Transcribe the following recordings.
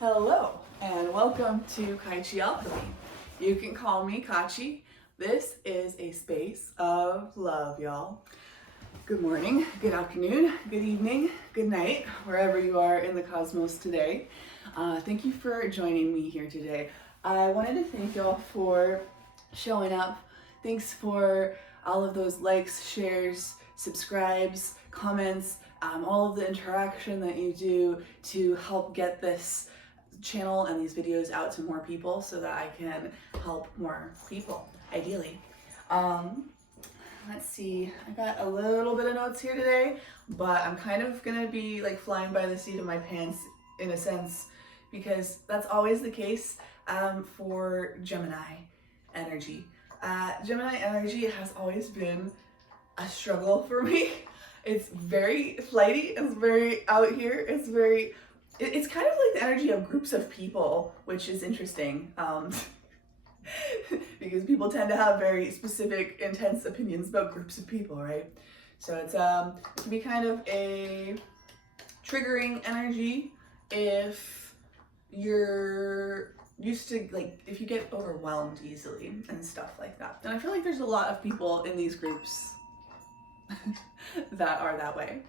Hello and welcome to Kai Chi Alchemy. You can call me Katchi. This is a space of love, y'all. Good morning, good afternoon, good evening, good night, wherever you are in the cosmos today. Thank you for joining me here today. I wanted to thank y'all for showing up. Thanks for all of those likes, shares, subscribes, comments, all of the interaction that you do to help get this channel and these videos out to more people so that I can help more people, ideally. Let's see, I got a little bit of notes here today, but I'm kind of gonna be like flying by the seat of my pants in a sense, because that's always the case for Gemini energy. Gemini energy has always been a struggle for me. It's very flighty, it's very out here, it's kind of like the energy of groups of people, which is interesting because people tend to have very specific, intense opinions about groups of people, right? So it can be kind of a triggering energy if you're used to, like, if you get overwhelmed easily and stuff like that. And I feel like there's a lot of people in these groups that are that way.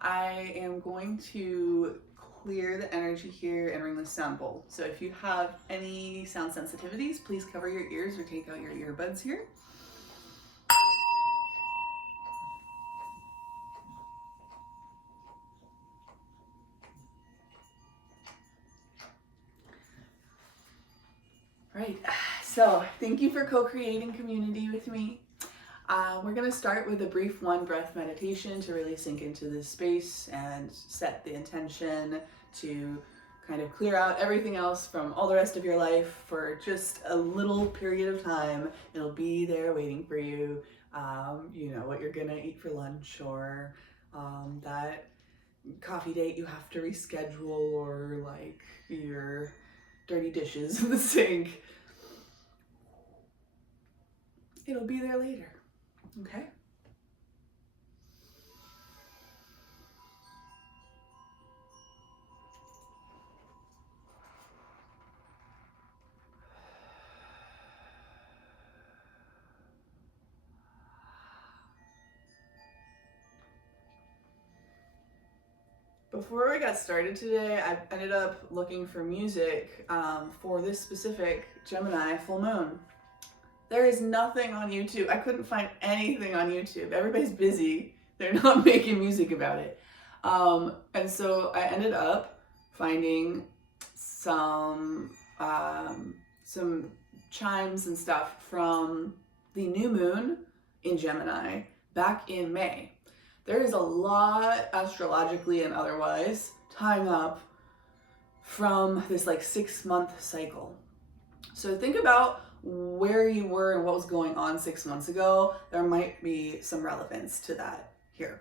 I am going to clear the energy here and ring the sound bowl. So if you have any sound sensitivities, please cover your ears or take out your earbuds here. Right, so thank you for co-creating community with me. We're gonna start with a brief one breath meditation to really sink into this space and set the intention to kind of clear out everything else from all the rest of your life for just a little period of time. It'll be there waiting for you. You know, what you're gonna eat for lunch, or that coffee date you have to reschedule, or like your dirty dishes in the sink. It'll be there later, okay? Before we got started today, I ended up looking for music for this specific Gemini full moon. There is nothing on YouTube. I couldn't find anything on YouTube. Everybody's busy. They're not making music about it. And so I ended up finding some chimes and stuff from the new moon in Gemini back in May. There is a lot astrologically and otherwise tying up from this like 6-month cycle. So think about where you were and what was going on 6 months ago. There might be some relevance to that here.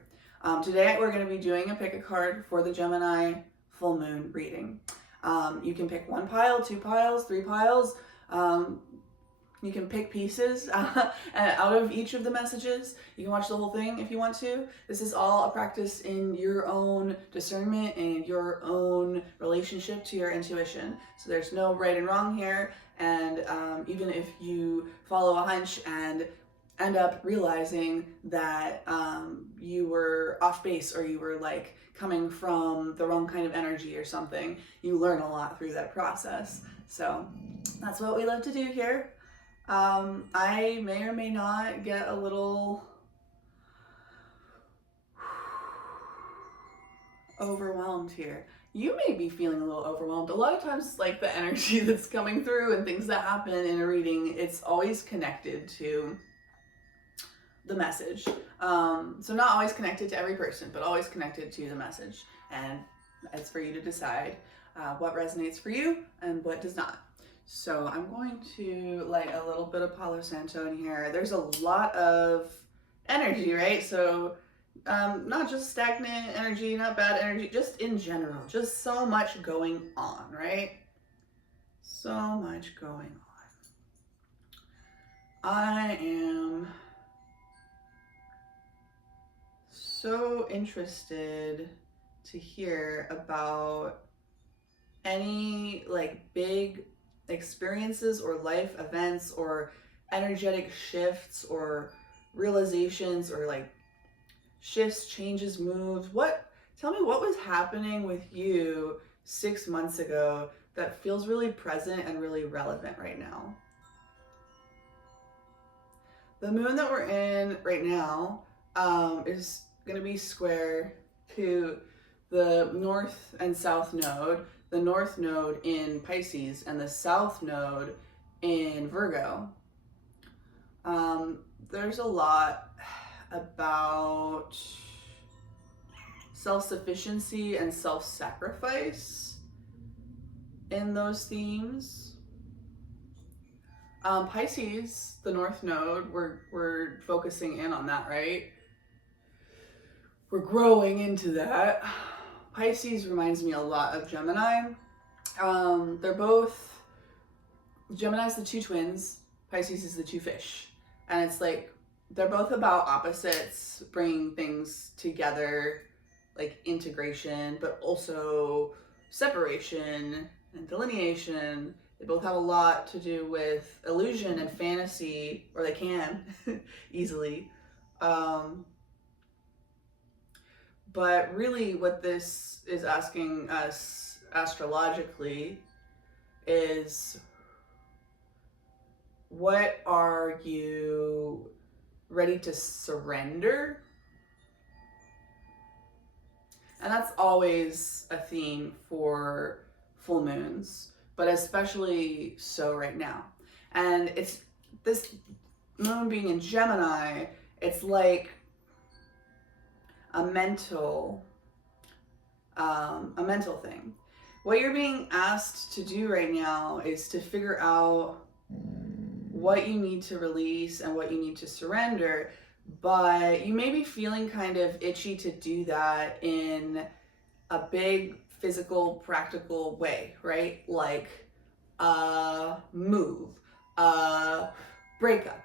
Today we're going to be doing a pick a card for the Gemini full moon reading. You can pick 1 pile, 2 piles, 3 piles. You can pick pieces out of each of the messages. You can watch the whole thing if you want to. This is all a practice in your own discernment and your own relationship to your intuition. So there's no right and wrong here. And even if you follow a hunch and end up realizing that you were off base, or you were like coming from the wrong kind of energy or something, you learn a lot through that process. So that's what we love to do here. I may or may not get a little overwhelmed here. You may be feeling a little overwhelmed. A lot of times, like, the energy that's coming through and things that happen in a reading, it's always connected to the message. So not always connected to every person, but always connected to the message. And it's for you to decide what resonates for you and what does not. So I'm going to light a little bit of Palo Santo in here. There's a lot of energy, right? So not just stagnant energy, not bad energy, just in general, just so much going on, right? So much going on. I am so interested to hear about any like big experiences or life events or energetic shifts or realizations or like shifts, changes, moves? Tell me what was happening with you 6 months ago that feels really present and really relevant right now. The moon that we're in right now is going to be square to the north and south node, the north node in Pisces and the south node in Virgo. There's a lot about self-sufficiency and self-sacrifice in those themes. Pisces, the north node, we're focusing in on that, right? We're growing into that. Pisces reminds me a lot of Gemini. They're both, Gemini's the two twins, Pisces is the two fish. And it's like, they're both about opposites, bringing things together, like integration, but also separation and delineation. They both have a lot to do with illusion and fantasy, or they can easily. But really what this is asking us astrologically is, what are you ready to surrender? And that's always a theme for full moons, but especially so right now. And it's this moon being in Gemini, it's like a mental thing. What you're being asked to do right now is to figure out what you need to release and what you need to surrender, but you may be feeling kind of itchy to do that in a big physical, practical way, right? Like a move, a breakup,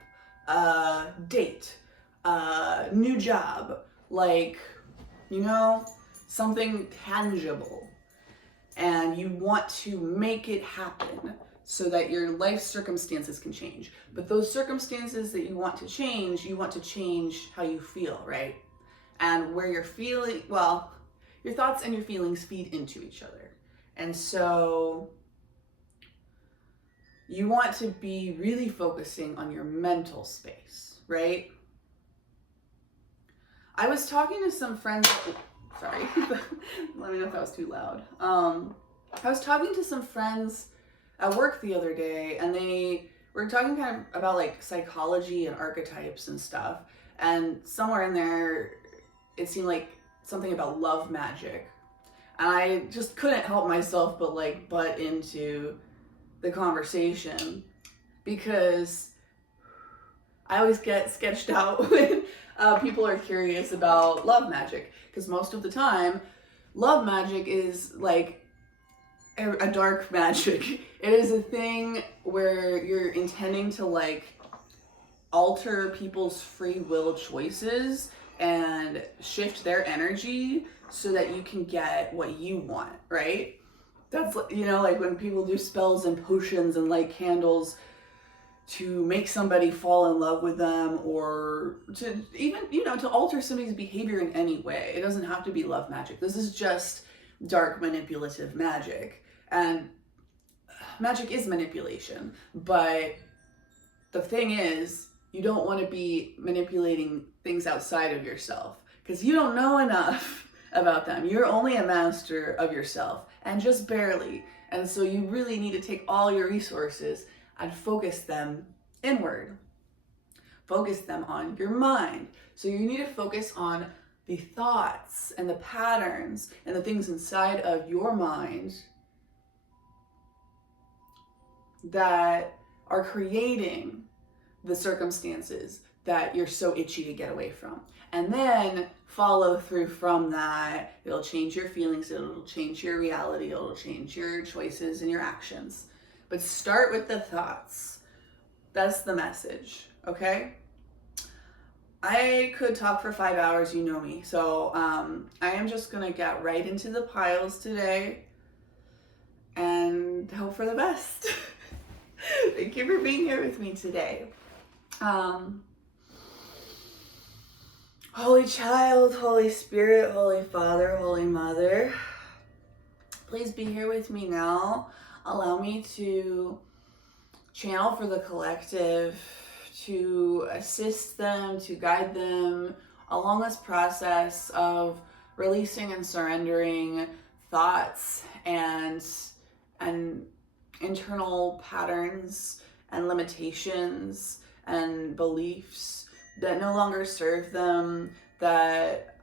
a date, a new job, like, you know, something tangible. And you want to make it happen so that your life circumstances can change. But those circumstances that you want to change how you feel, right? And where you're feeling, well, your thoughts and your feelings feed into each other. And so you want to be really focusing on your mental space, right? I was talking to some friends, sorry, let me know if that was too loud. I was talking to some friends at work the other day, and they were talking kind of about like psychology and archetypes and stuff. And somewhere in there, it seemed like something about love magic. And I just couldn't help myself but like butt into the conversation, because I always get sketched out when people are curious about love magic, because most of the time love magic is like a dark magic. It is a thing where you're intending to like alter people's free will choices and shift their energy so that you can get what you want, right? That's, you know, like when people do spells and potions and light candles to make somebody fall in love with them, or to even, you know, to alter somebody's behavior in any way. It doesn't have to be love magic. This is just dark manipulative magic. And magic is manipulation, but the thing is, you don't want to be manipulating things outside of yourself, because you don't know enough about them. You're only a master of yourself, and just barely. And so you really need to take all your resources and focus them inward. Focus them on your mind. So you need to focus on the thoughts and the patterns and the things inside of your mind that are creating the circumstances that you're so itchy to get away from. And then follow through from that. It'll change your feelings, it'll change your reality, it'll change your choices and your actions. But start with the thoughts. That's the message, okay? I could talk for 5 hours, you know me. So I am just gonna get right into the piles today. hope for the best. Thank you for being here with me today. Holy Child, Holy Spirit, Holy Father, Holy Mother, please be here with me now. Allow me to channel for the collective, to assist them, to guide them along this process of releasing and surrendering thoughts and internal patterns and limitations and beliefs that no longer serve them, that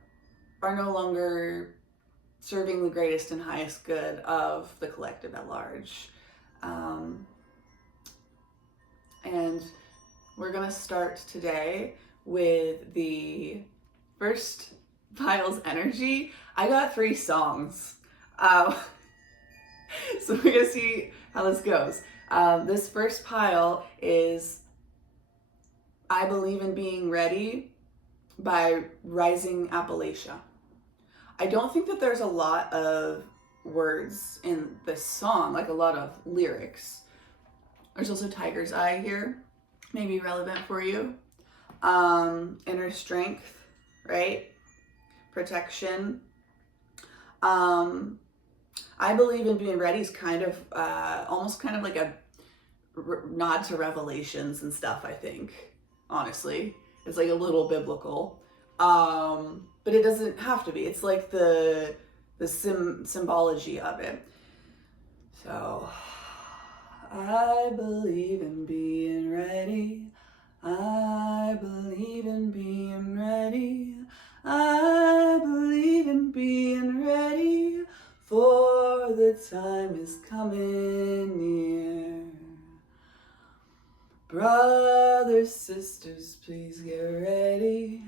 are no longer serving the greatest and highest good of the collective at large. And we're gonna start today with the first pile's energy. I got 3 songs. So we're gonna see how this goes. This first pile is I Believe in Being Ready by Rising Appalachia. I don't think that there's a lot of words in this song, like a lot of lyrics. There's also Tiger's Eye here, maybe relevant for you. Inner strength, right? Protection. I Believe in Being Ready is kind of, almost kind of like a nod to Revelations and stuff, I think, honestly. It's like a little biblical. But it doesn't have to be. It's like the symbology of it. So, I believe in being ready. I believe in being ready. I believe in being ready, for the time is coming near. Brothers, sisters, please get ready.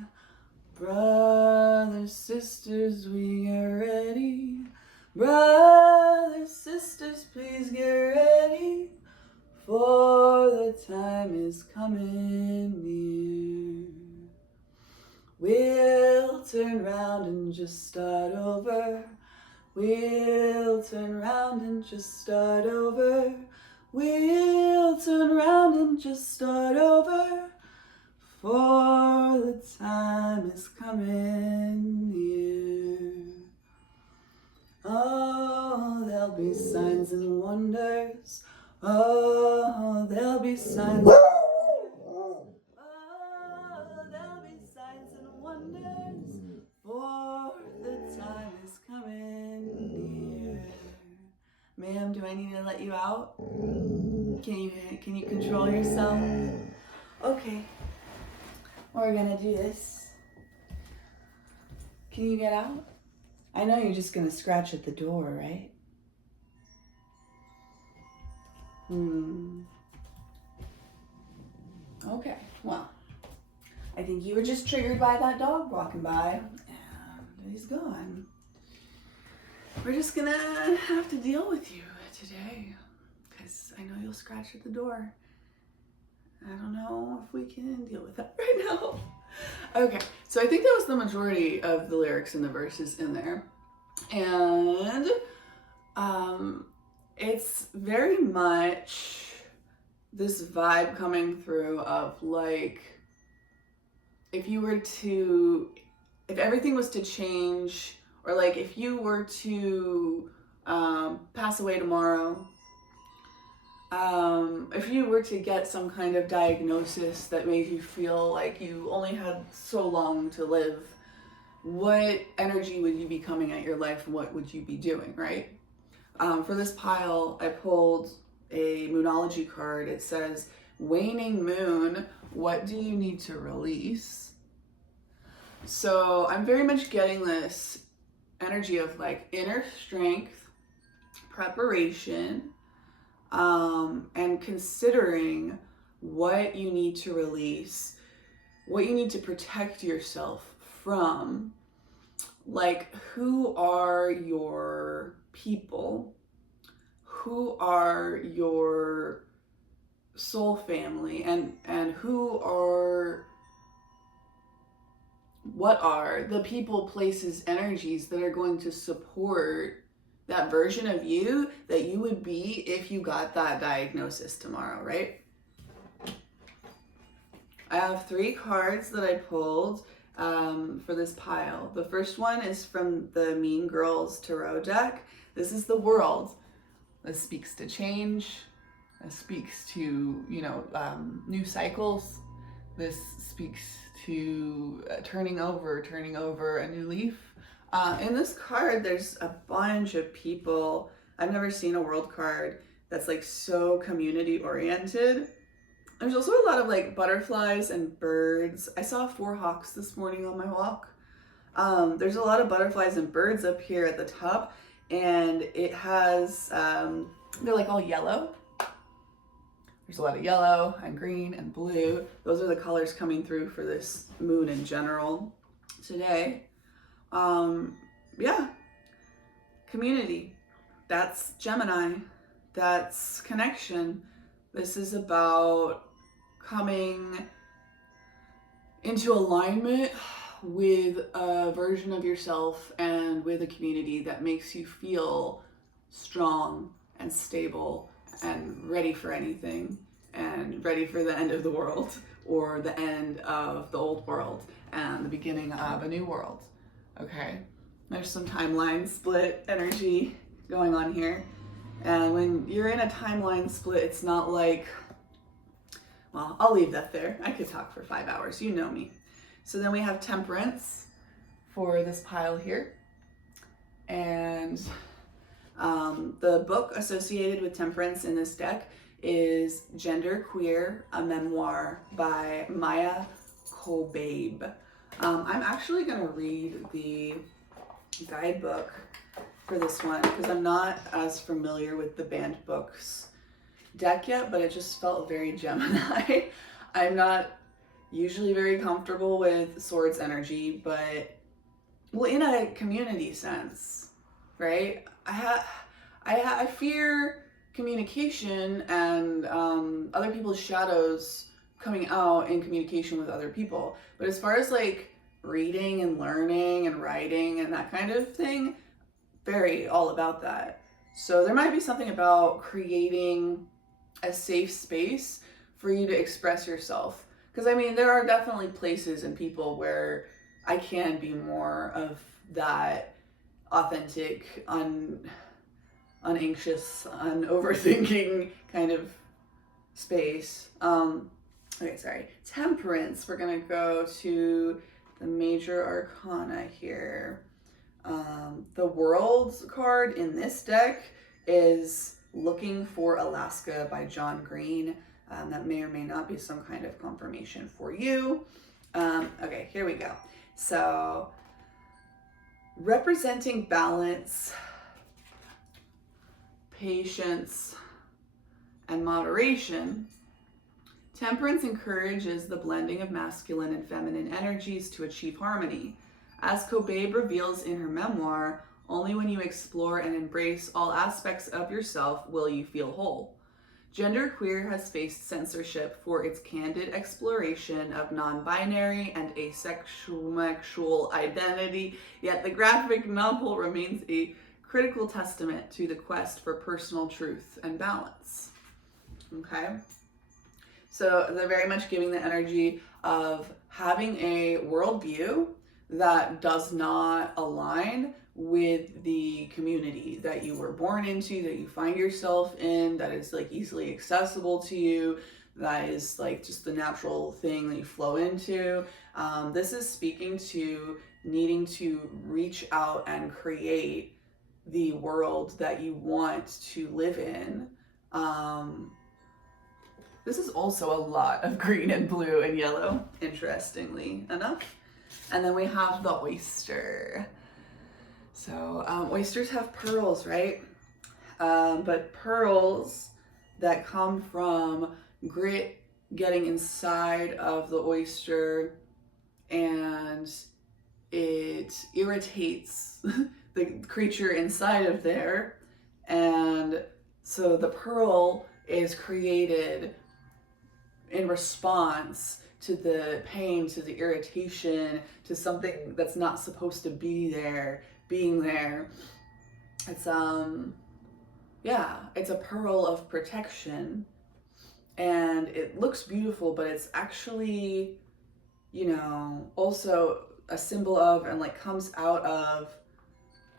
Brothers, sisters, we get ready. Brothers, sisters, please get ready, for the time is coming near. We'll turn round and just start over. We'll turn round and just start over. We'll turn round and just start over, for the time is coming near. Oh, there'll be signs and wonders. Oh, there'll be signs. Oh, there'll be signs and wonders, for the time is coming near. Ma'am, do I need to let you out? Can you control yourself? Okay. We're gonna do this. Can you get out? I know you're just gonna scratch at the door, right? Okay, well, I think you were just triggered by that dog walking by, and he's gone. We're just gonna have to deal with you today, because I know you'll scratch at the door. I don't know if we can deal with that right now. Okay, so I think that was the majority of the lyrics and the verses in there. And it's very much this vibe coming through of like, if everything was to change, or like if you were to pass away tomorrow, if you were to get some kind of diagnosis that made you feel like you only had so long to live, what energy would you be coming at your life, and what would you be doing, right? For this pile, I pulled a Moonology card. It says, Waning Moon, what do you need to release? So I'm very much getting this energy of like inner strength, preparation, and considering what you need to release, what you need to protect yourself from. Like, who are your people? Who are your soul family? And what are the people, places, energies that are going to support that version of you that you would be if you got that diagnosis tomorrow, right? I have 3 cards that I pulled for this pile. The first one is from the Mean Girls Tarot deck. This is the World. This speaks to change. This speaks to, new cycles. This speaks to turning over a new leaf. In this card, there's a bunch of people. I've never seen a World card that's like so community oriented. There's also a lot of like butterflies and birds. I saw 4 hawks this morning on my walk. There's a lot of butterflies and birds up here at the top, and it has, they're like all yellow. There's a lot of yellow and green and blue. Those are the colors coming through for this moon in general today. Yeah, community. That's Gemini. That's connection. This is about coming into alignment with a version of yourself and with a community that makes you feel strong and stable and ready for anything, and ready for the end of the world, or the end of the old world and the beginning of a new world. Okay, there's some timeline split energy going on here. And when you're in a timeline split, it's not like, well, I'll leave that there. I could talk for 5 hours, you know me. So then we have Temperance for this pile here. And the book associated with Temperance in this deck is Gender Queer, a Memoir by Maya Kobabe. I'm actually gonna read the guidebook for this one because I'm not as familiar with the banned books deck yet, but it just felt very Gemini. I'm not usually very comfortable with Swords energy, but well, in a community sense, right? I fear communication and other people's shadows coming out in communication with other people. But as far as like reading and learning and writing and that kind of thing, very all about that. So there might be something about creating a safe space for you to express yourself. Because I mean, there are definitely places and people where I can be more of that authentic, unanxious, unoverthinking kind of space. Okay, sorry. Temperance. We're gonna go to the major arcana here. The World card in this deck is Looking for Alaska by John Green. That may or may not be some kind of confirmation for you. Okay, here we go. So, representing balance, patience, and moderation, Temperance encourages the blending of masculine and feminine energies to achieve harmony. As Kobabe reveals in her memoir, only when you explore and embrace all aspects of yourself will you feel whole. Genderqueer has faced censorship for its candid exploration of non-binary and asexual identity, yet the graphic novel remains a critical testament to the quest for personal truth and balance. Okay? So they're very much giving the energy of having a worldview that does not align with the community that you were born into, that you find yourself in, that is like easily accessible to you, that is like just the natural thing that you flow into. This is speaking to needing to reach out and create the world that you want to live in. This is also a lot of green and blue and yellow, interestingly enough. And then we have the oyster. So oysters have pearls, right? But pearls that come from grit getting inside of the oyster, and it irritates the creature inside of there. And so the pearl is created in response to the pain, to the irritation, to something that's not supposed to be there, being there. It's yeah, it's a pearl of protection, and it looks beautiful, but it's actually, you know, also a symbol of, and like comes out of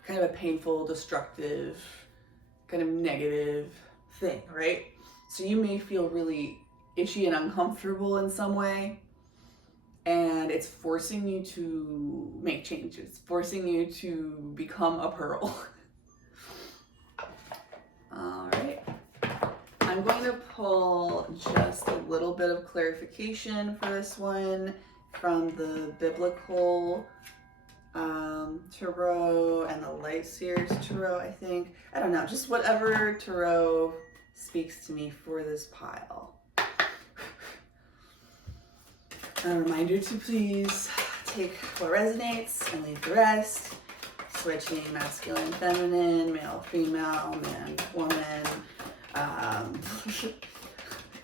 kind of a painful, destructive, kind of negative thing, right? So you may feel really itchy and uncomfortable in some way, and it's forcing you to make changes, forcing you to become a pearl. All right. I'm going to pull just a little bit of clarification for this one from the biblical tarot and the light seers tarot, I think. I don't know, just whatever tarot speaks to me for this pile. A reminder to please take what resonates and leave the rest. Switching masculine, feminine, male, female, man, woman,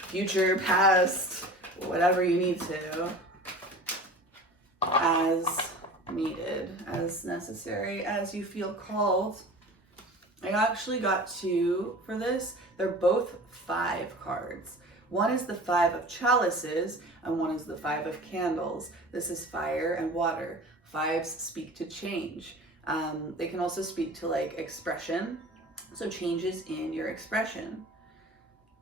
future, past, whatever you need to, as needed, as necessary, as you feel called. I actually got 2 for this. They're both 5 cards. One is the 5 of chalices and one is the 5 of candles. This is fire and water. 5s speak to change. They can also speak to like expression, so changes in your expression.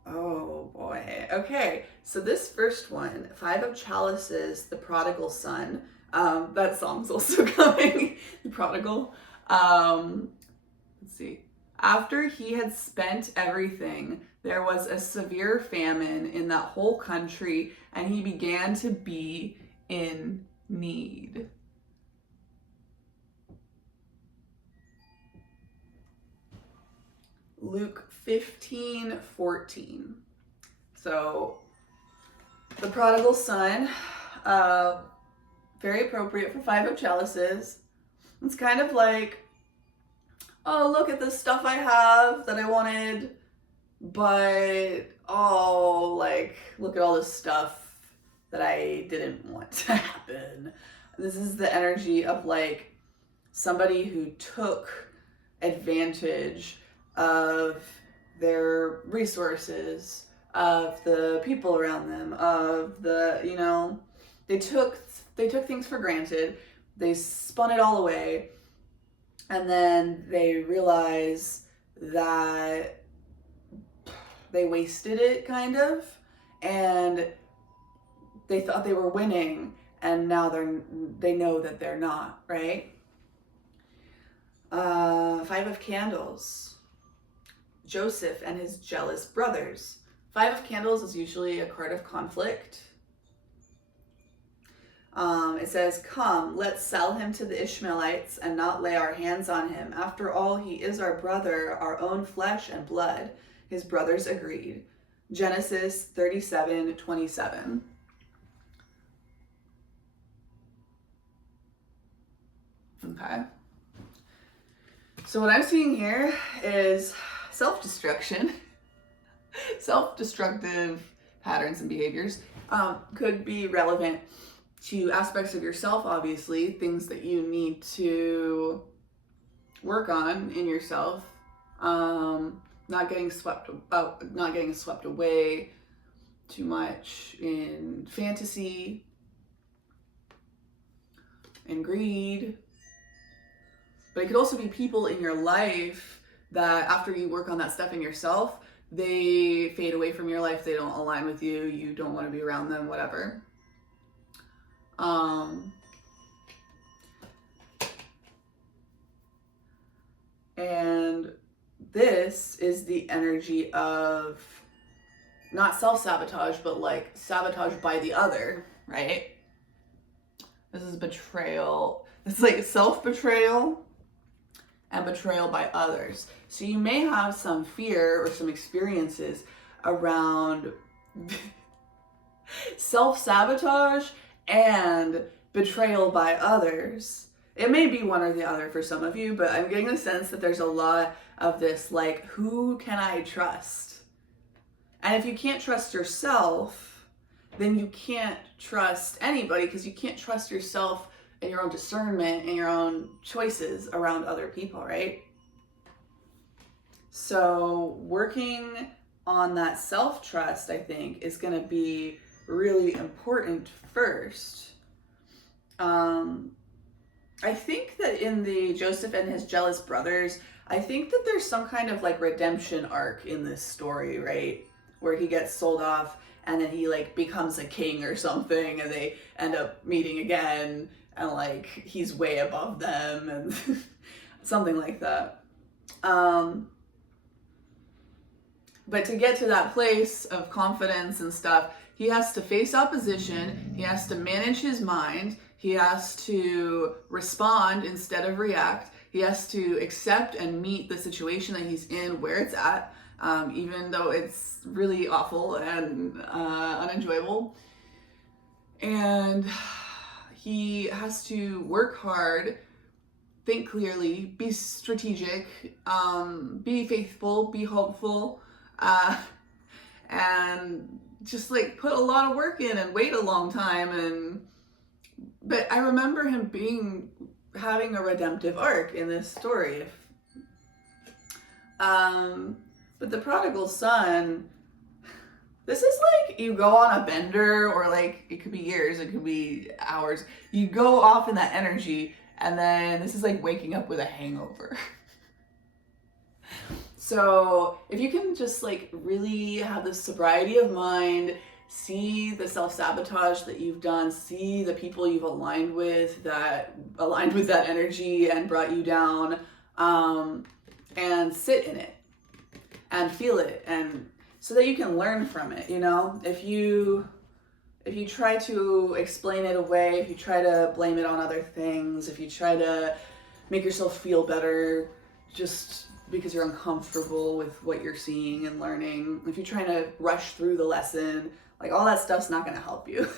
Oh boy. Okay, so this first one, 5 of chalices, the prodigal son. That song's also coming. The prodigal. Let's see. After he had spent everything, there was a severe famine in that whole country, and he began to be in need. Luke 15:14. So the prodigal son, very appropriate for 5 of chalices. It's kind of like, oh, look at this stuff I have that I wanted, but oh, like, look at all this stuff that I didn't want to happen. This is the energy of like somebody who took advantage of their resources, of the people around them, of the, you know, they took things for granted, they spun it all away, and then they realize that they wasted it, kind of, and they thought they were winning, and now they know that they're not, right? 5 of candles. Joseph and his jealous brothers. 5 of candles is usually a card of conflict. It says, come, let's sell him to the Ishmaelites and not lay our hands on him. After all, he is our brother, our own flesh and blood. His brothers agreed. Genesis 37:27. Okay. So what I'm seeing here is self-destruction. Self-destructive patterns and behaviors could be relevant to aspects of yourself, obviously, things that you need to work on in yourself. Not getting swept away too much in fantasy and greed. But it could also be people in your life that after you work on that stuff in yourself, they fade away from your life, they don't align with you, you don't want to be around them, whatever. And this is the energy of not self-sabotage, but like sabotage by the other, right? This is betrayal. It's like self-betrayal and betrayal by others. So you may have some fear or some experiences around self-sabotage and betrayal by others. It may be one or the other for some of you, but I'm getting the sense that there's a lot of this, like, who can I trust? And if you can't trust yourself, then you can't trust anybody, because you can't trust yourself and your own discernment and your own choices around other people, right? So working on that self-trust, I think, is going to be really important first. I think that in the Joseph and his jealous brothers, I think that there's some kind of like redemption arc in this story, right? Where he gets sold off and then he like becomes a king or something, and they end up meeting again, and like he's way above them and something like that. But to get to that place of confidence and stuff, he has to face opposition, he has to manage his mind, he has to respond instead of react, he has to accept and meet the situation that he's in where it's at, even though it's really awful and unenjoyable. And he has to work hard, think clearly, be strategic, be faithful, be hopeful, and just like put a lot of work in and wait a long time. But I remember him having a redemptive arc in this story. But the prodigal son, this is like you go on a bender, or like it could be years, it could be hours. You go off in that energy, and then this is like waking up with a hangover. So if you can just like really have this sobriety of mind, see the self-sabotage that you've done, see the people you've aligned with that energy and brought you down, and sit in it and feel it, and so that you can learn from it. You know, if you try to explain it away, if you try to blame it on other things, if you try to make yourself feel better just because you're uncomfortable with what you're seeing and learning, if you're trying to rush through the lesson, like all that stuff's not going to help you.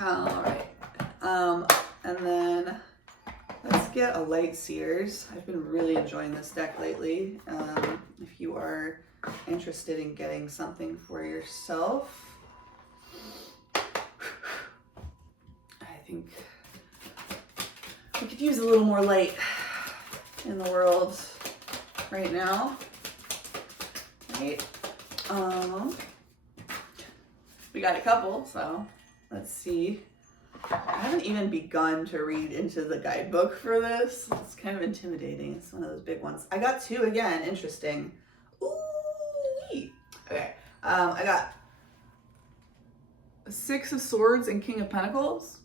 All right. And then let's get a Light Seers. I've been really enjoying this deck lately. If you are interested in getting something for yourself, I think we could use a little more light in the world right now, right? We got a couple, so let's see. I haven't even begun to read into the guidebook for this. It's kind of intimidating. It's one of those big ones. I got two again. Interesting. Ooh-wee. Okay. I got Six of Swords and King of Pentacles.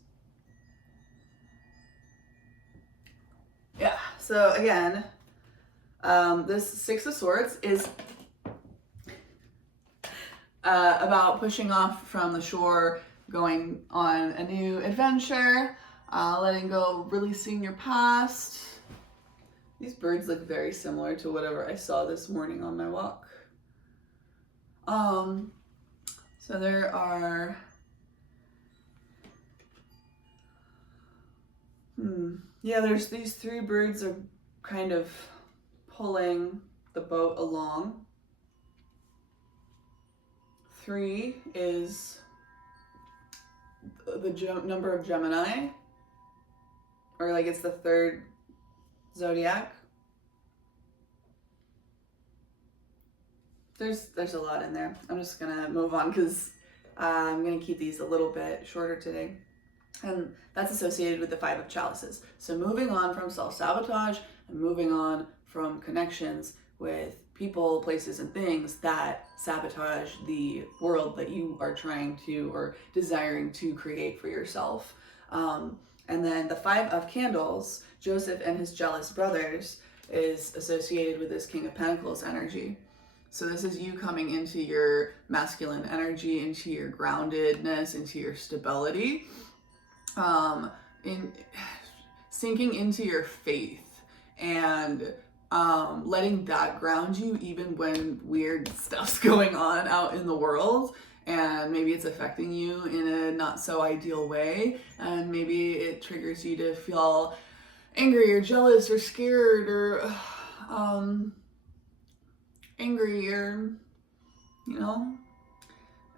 Yeah, so again, this Six of Swords is about pushing off from the shore, going on a new adventure, letting go, releasing your past. These birds look very similar to whatever I saw this morning on my walk. So there are, yeah, there's these three birds are kind of pulling the boat along. 3 is the number of Gemini, or like it's the third zodiac. There's a lot in there. I'm just gonna move on because I'm gonna keep these a little bit shorter today. And that's associated with the 5 of Chalices. So moving on from self-sabotage and moving on from connections with people, places, and things that sabotage the world that you are trying to or desiring to create for yourself. And then the 5 of Candles, Joseph and his jealous brothers, is associated with this King of Pentacles energy. So this is you coming into your masculine energy, into your groundedness, into your stability, in sinking into your faith and letting that ground you even when weird stuff's going on out in the world, and maybe it's affecting you in a not so ideal way, and maybe it triggers you to feel angry or jealous or scared or angry, or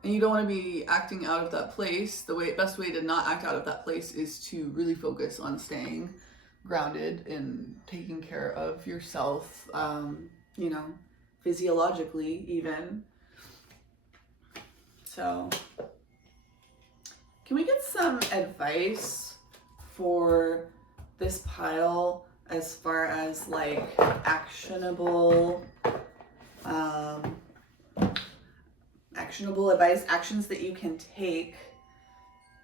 and you don't want to be acting out of that place. The best way to not act out of that place is to really focus on staying grounded in taking care of yourself, you know, physiologically even. So, can we get some advice for this pile as far as like actionable advice, actions that you can take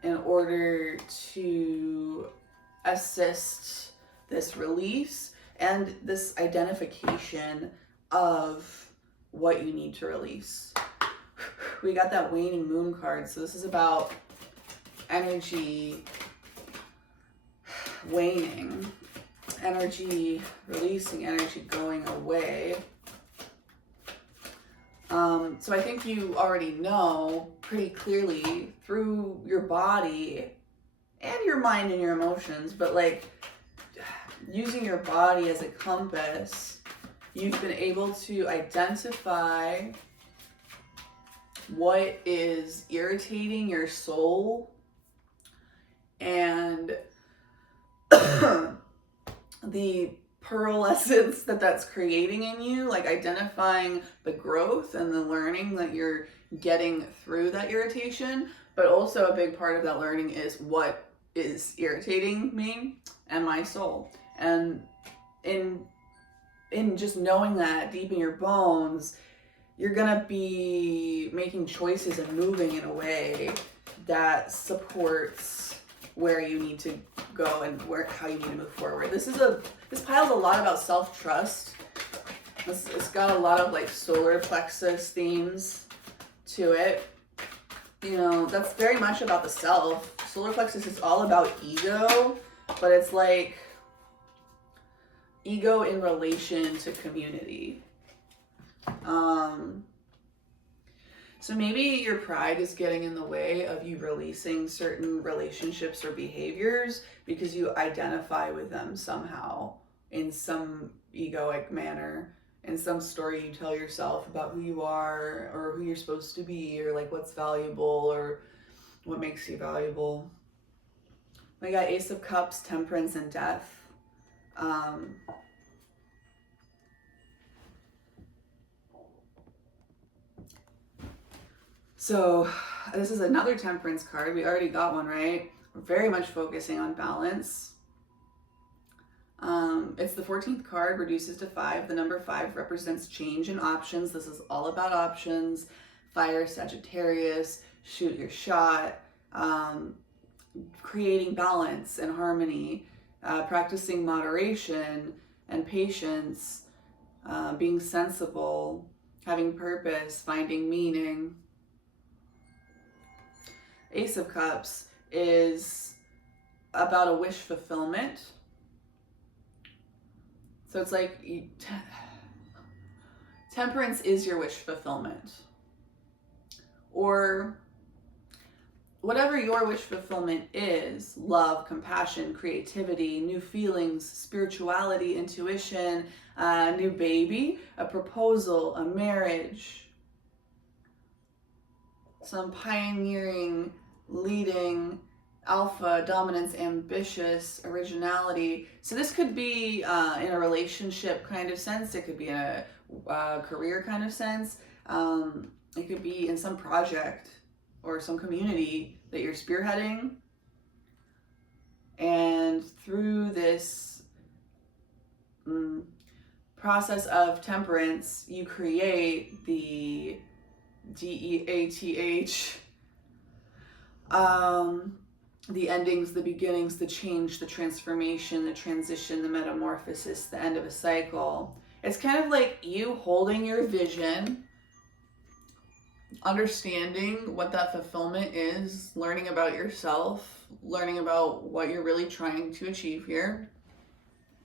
in order to assist this release and this identification of what you need to release? We got that waning moon card, so this is about energy waning, energy releasing, energy going away. So I think you already know pretty clearly through your body and your mind and your emotions, but like using your body as a compass, you've been able to identify what is irritating your soul and the pearlescence that's creating in you, like identifying the growth and the learning that you're getting through that irritation. But also a big part of that learning is what is irritating me and my soul. And in just knowing that deep in your bones, you're gonna be making choices and moving in a way that supports where you need to go and how you need to move forward. This pile's a lot about self-trust. It's got a lot of like solar plexus themes to it. You know, that's very much about the self. Solar plexus is all about ego, but it's like ego in relation to community. So maybe your pride is getting in the way of you releasing certain relationships or behaviors because you identify with them somehow in some egoic manner, in some story you tell yourself about who you are or who you're supposed to be or like what's valuable or what makes you valuable. We got Ace of Cups, Temperance, and Death. So this is another Temperance card. We already got one, right? We're very much focusing on balance. It's the 14th card, reduces to 5. The number 5 represents change and options. This is all about options. Fire, Sagittarius, shoot your shot, creating balance and harmony, practicing moderation and patience, being sensible, having purpose, finding meaning. Ace of Cups is about a wish fulfillment. So it's like Temperance is your wish fulfillment. Or whatever your wish fulfillment is, love, compassion, creativity, new feelings, spirituality, intuition, a new baby, a proposal, a marriage, some pioneering, leading, alpha, dominance, ambitious, originality. So this could be in a relationship kind of sense. It could be in a career kind of sense. It could be in some project or some community that you're spearheading. And through this process of temperance, you create the DEATH, the endings, the beginnings, the change, the transformation, the transition, the metamorphosis, the end of a cycle. It's kind of like you holding your vision, understanding what that fulfillment is, learning about yourself, learning about what you're really trying to achieve here.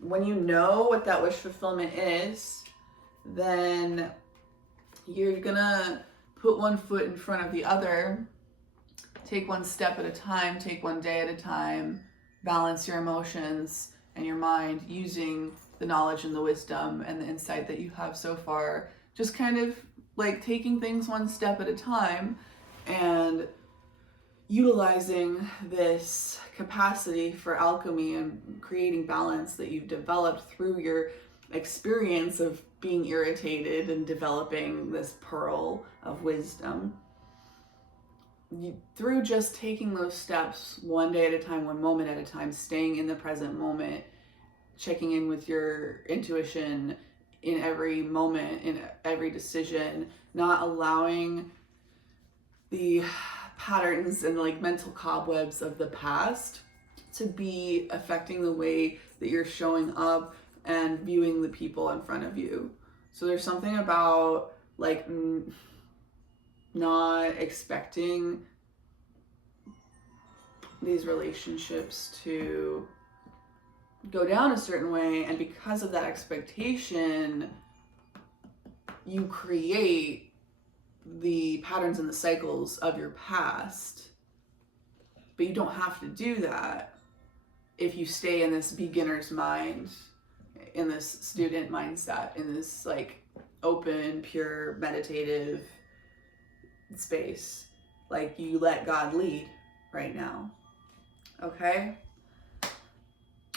When you know what that wish fulfillment is, then you're gonna put one foot in front of the other, take one step at a time, take one day at a time, balance your emotions and your mind using the knowledge and the wisdom and the insight that you have so far. Just kind of like taking things one step at a time, and utilizing this capacity for alchemy and creating balance that you've developed through your experience of being irritated and developing this pearl of wisdom. Through just taking those steps one day at a time, one moment at a time, staying in the present moment, checking in with your intuition in every moment, in every decision, not allowing the patterns and like mental cobwebs of the past to be affecting the way that you're showing up and viewing the people in front of you. So there's something about like not expecting these relationships to go down a certain way, and because of that expectation, you create the patterns and the cycles of your past. But you don't have to do that if you stay in this beginner's mind, in this student mindset, in this like open, pure, meditative space. Like you let God lead right now. Okay?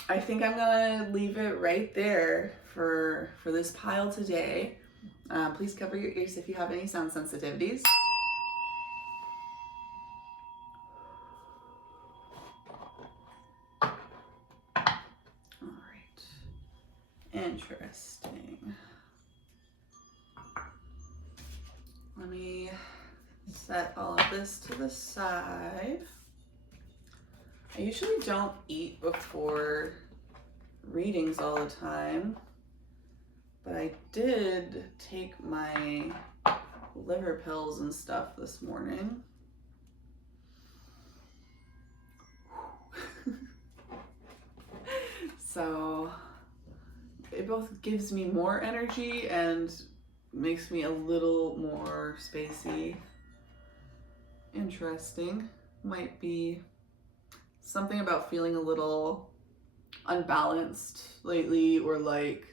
I think I'm gonna leave it right there for this pile today. Please cover your ears if you have any sound sensitivities. All right. Interesting. Let me set all of this to the side. I usually don't eat before readings all the time, but I did take my liver pills and stuff this morning. So it both gives me more energy and makes me a little more spacey. Interesting. Might be something about feeling a little unbalanced lately, or like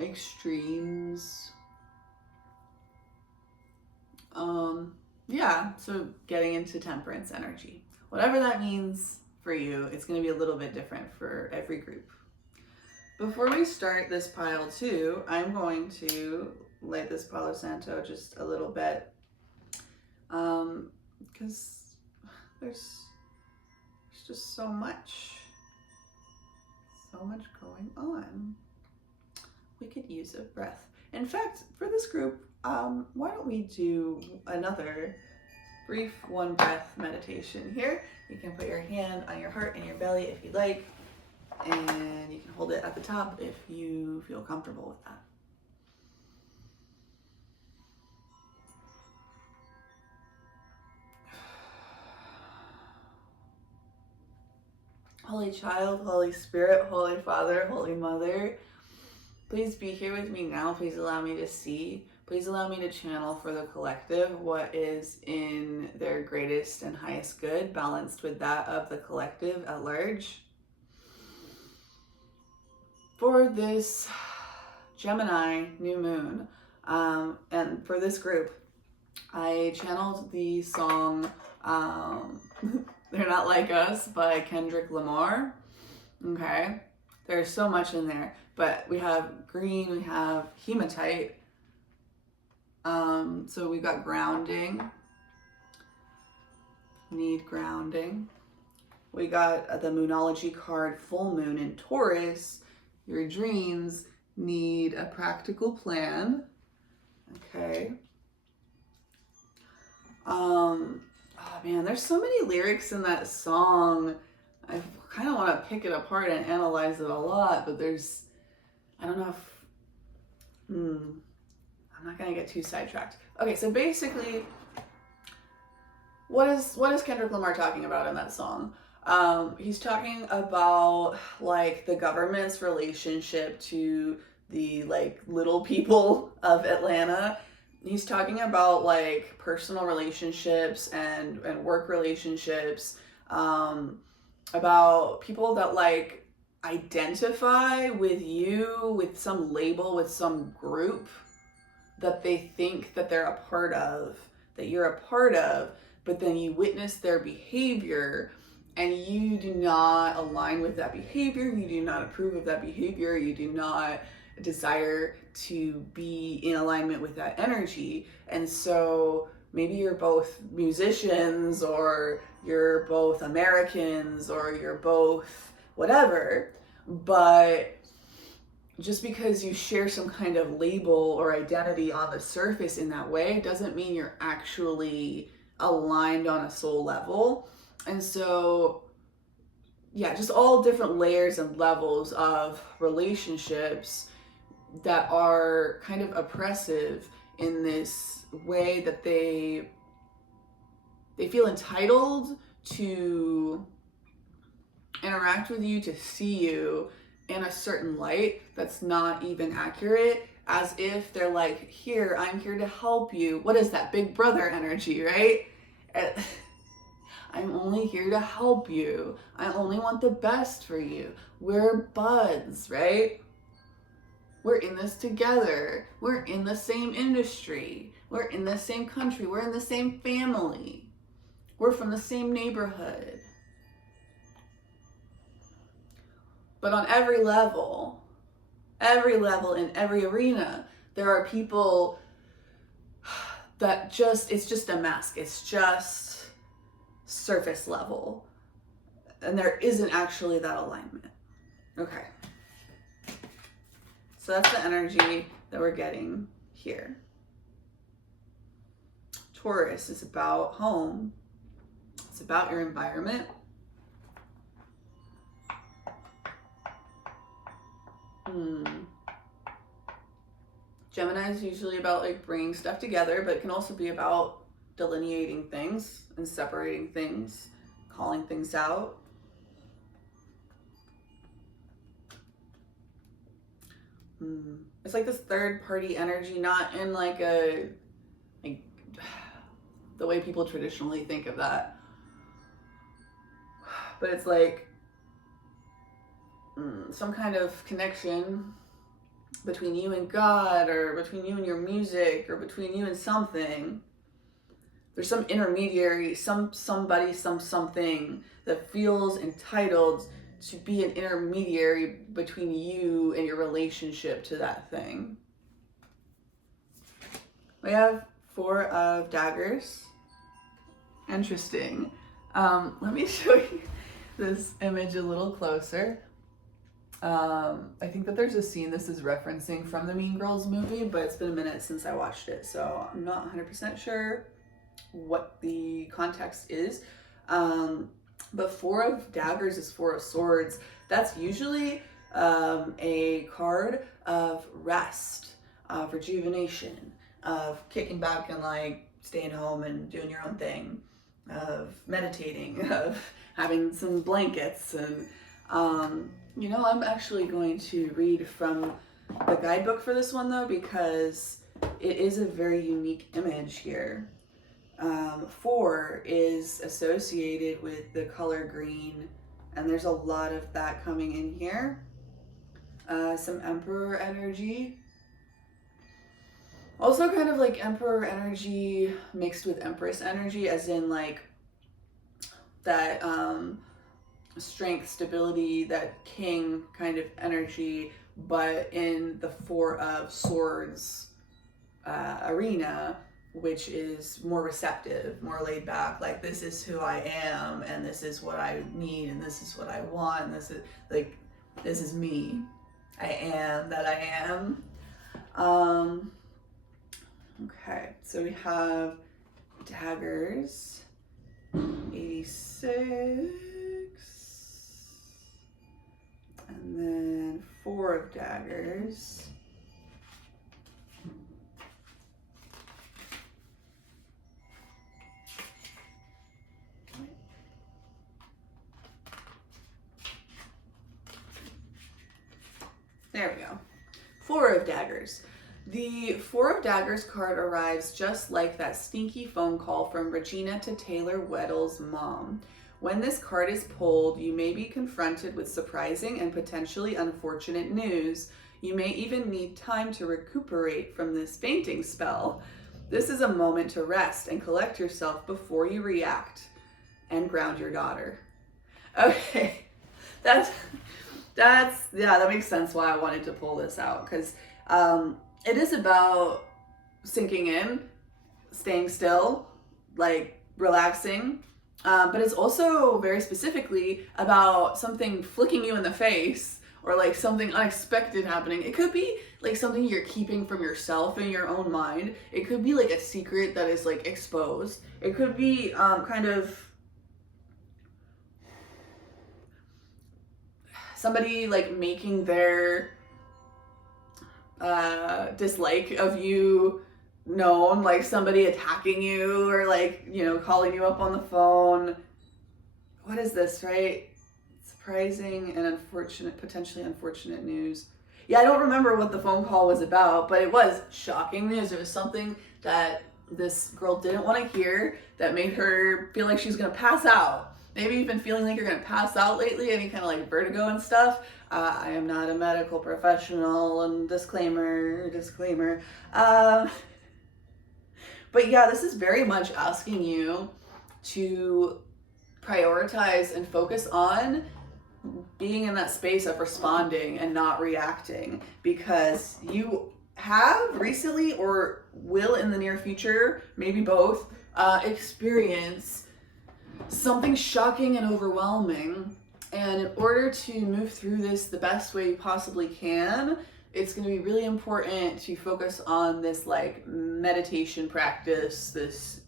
extremes. Yeah, so getting into temperance energy. Whatever that means for you, it's going to be a little bit different for every group. Before we start this pile too, I'm going to light this Palo Santo just a little bit, because there's just so much going on. We could use a breath. In fact, for this group, why don't we do another brief one breath meditation here. You can put your hand on your heart and your belly if you like, and you can hold it at the top if you feel comfortable with that. Holy Child, Holy Spirit, Holy Father, Holy Mother, please be here with me now. Please allow me to see. Please allow me to channel for the collective what is in their greatest and highest good, balanced with that of the collective at large. For this Gemini new moon, and for this group, I channeled the song They're Not Like Us by Kendrick Lamar. Okay, there's so much in there, but we have green, we have hematite, so we've got grounding, need grounding. We got the Moonology card, full moon in Taurus. Your dreams need a practical plan. Okay. Oh man, there's so many lyrics in that song. I kind of want to pick it apart and analyze it a lot, but there's, I don't know if, I'm not gonna get too sidetracked. Okay, so basically, what is Kendrick Lamar talking about in that song? He's talking about like the government's relationship to the like little people of Atlanta. He's talking about like personal relationships and work relationships, about people that like identify with you, with some label, with some group that they think that they're a part of, that you're a part of, but then you witness their behavior and you do not align with that behavior, you do not approve of that behavior, you do not desire to be in alignment with that energy. And so maybe you're both musicians, or you're both Americans, or you're both whatever, but just because you share some kind of label or identity on the surface in that way doesn't mean you're actually aligned on a soul level. And so, yeah, just all different layers and levels of relationships that are kind of oppressive in this way that they feel entitled to interact with you, to see you in a certain light that's not even accurate, as if they're like, here, I'm here to help you. What is that? Big brother energy, right? I'm only here to help you. I only want the best for you. We're buds, right? We're in this together. We're in the same industry. We're in the same country. We're in the same family. We're from the same neighborhood. But on every level in every arena, there are people that it's just a mask. It's just surface level. And there isn't actually that alignment. Okay. So that's the energy that we're getting here. Taurus is about home. It's about your environment. Gemini is usually about like bringing stuff together, but it can also be about delineating things and separating things, calling things out. It's like this third party energy, not in like the way people traditionally think of that, but it's like some kind of connection between you and God, or between you and your music, or between you and something. There's some intermediary, somebody, something that feels entitled to be an intermediary between you and your relationship to that thing. We have 4 of daggers. Interesting. Let me show you this image a little closer. I think that there's a scene this is referencing from the Mean Girls movie, but it's been a minute since I watched it, so I'm not 100% sure what the context is. But 4 of daggers is 4 of swords. That's usually a card of rest, of rejuvenation, of kicking back and like staying home and doing your own thing, of meditating, of having some blankets. And I'm actually going to read from the guidebook for this one though, because it is a very unique image here. 4 is associated with the color green, and there's a lot of that coming in here. Some Emperor energy. Also kind of like Emperor energy mixed with Empress energy, as in like that strength, stability, that king kind of energy, but in the 4 of swords arena, which is more receptive, more laid back, like this is who I am, and this is what I need, and this is what I want, and this is me. I am that I am. Okay, so we have daggers, 86, and then 4 of daggers. There we go. 4 of daggers. The 4 of daggers card arrives just like that sneaky phone call from Regina to Taylor Weddle's mom. When this card is pulled, you may be confronted with surprising and potentially unfortunate news. You may even need time to recuperate from this fainting spell. This is a moment to rest and collect yourself before you react and ground your daughter. Okay, yeah, that makes sense why I wanted to pull this out, because it is about sinking in, staying still, like relaxing, but it's also very specifically about something flicking you in the face, or like something unexpected happening. It could be like something you're keeping from yourself in your own mind. It could be like a secret that is like exposed. It could be kind of somebody like making their dislike of you known, like somebody attacking you, or like, you know, calling you up on the phone. What is this, right? Surprising and unfortunate, potentially unfortunate news. Yeah, I don't remember what the phone call was about, but it was shocking news. It was something that this girl didn't want to hear that made her feel like she was going to pass out. Maybe you've been feeling like you're going to pass out lately, any kind of like vertigo and stuff. I am not a medical professional, and disclaimer. But yeah, this is very much asking you to prioritize and focus on being in that space of responding and not reacting, because you have recently, or will in the near future, maybe both, experience something shocking and overwhelming. And in order to move through this the best way you possibly can, it's going to be really important to focus on this like meditation practice, this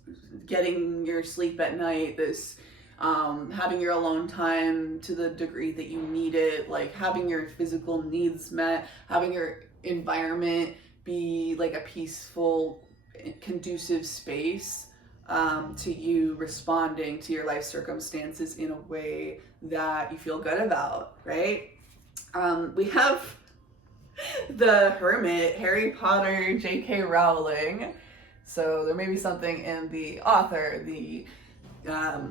getting your sleep at night, this having your alone time to the degree that you need it, like having your physical needs met, having your environment be like a peaceful, conducive space to you responding to your life circumstances in a way that you feel good about, right? We have the Hermit, Harry Potter, J.K. Rowling. So there may be something in the author, the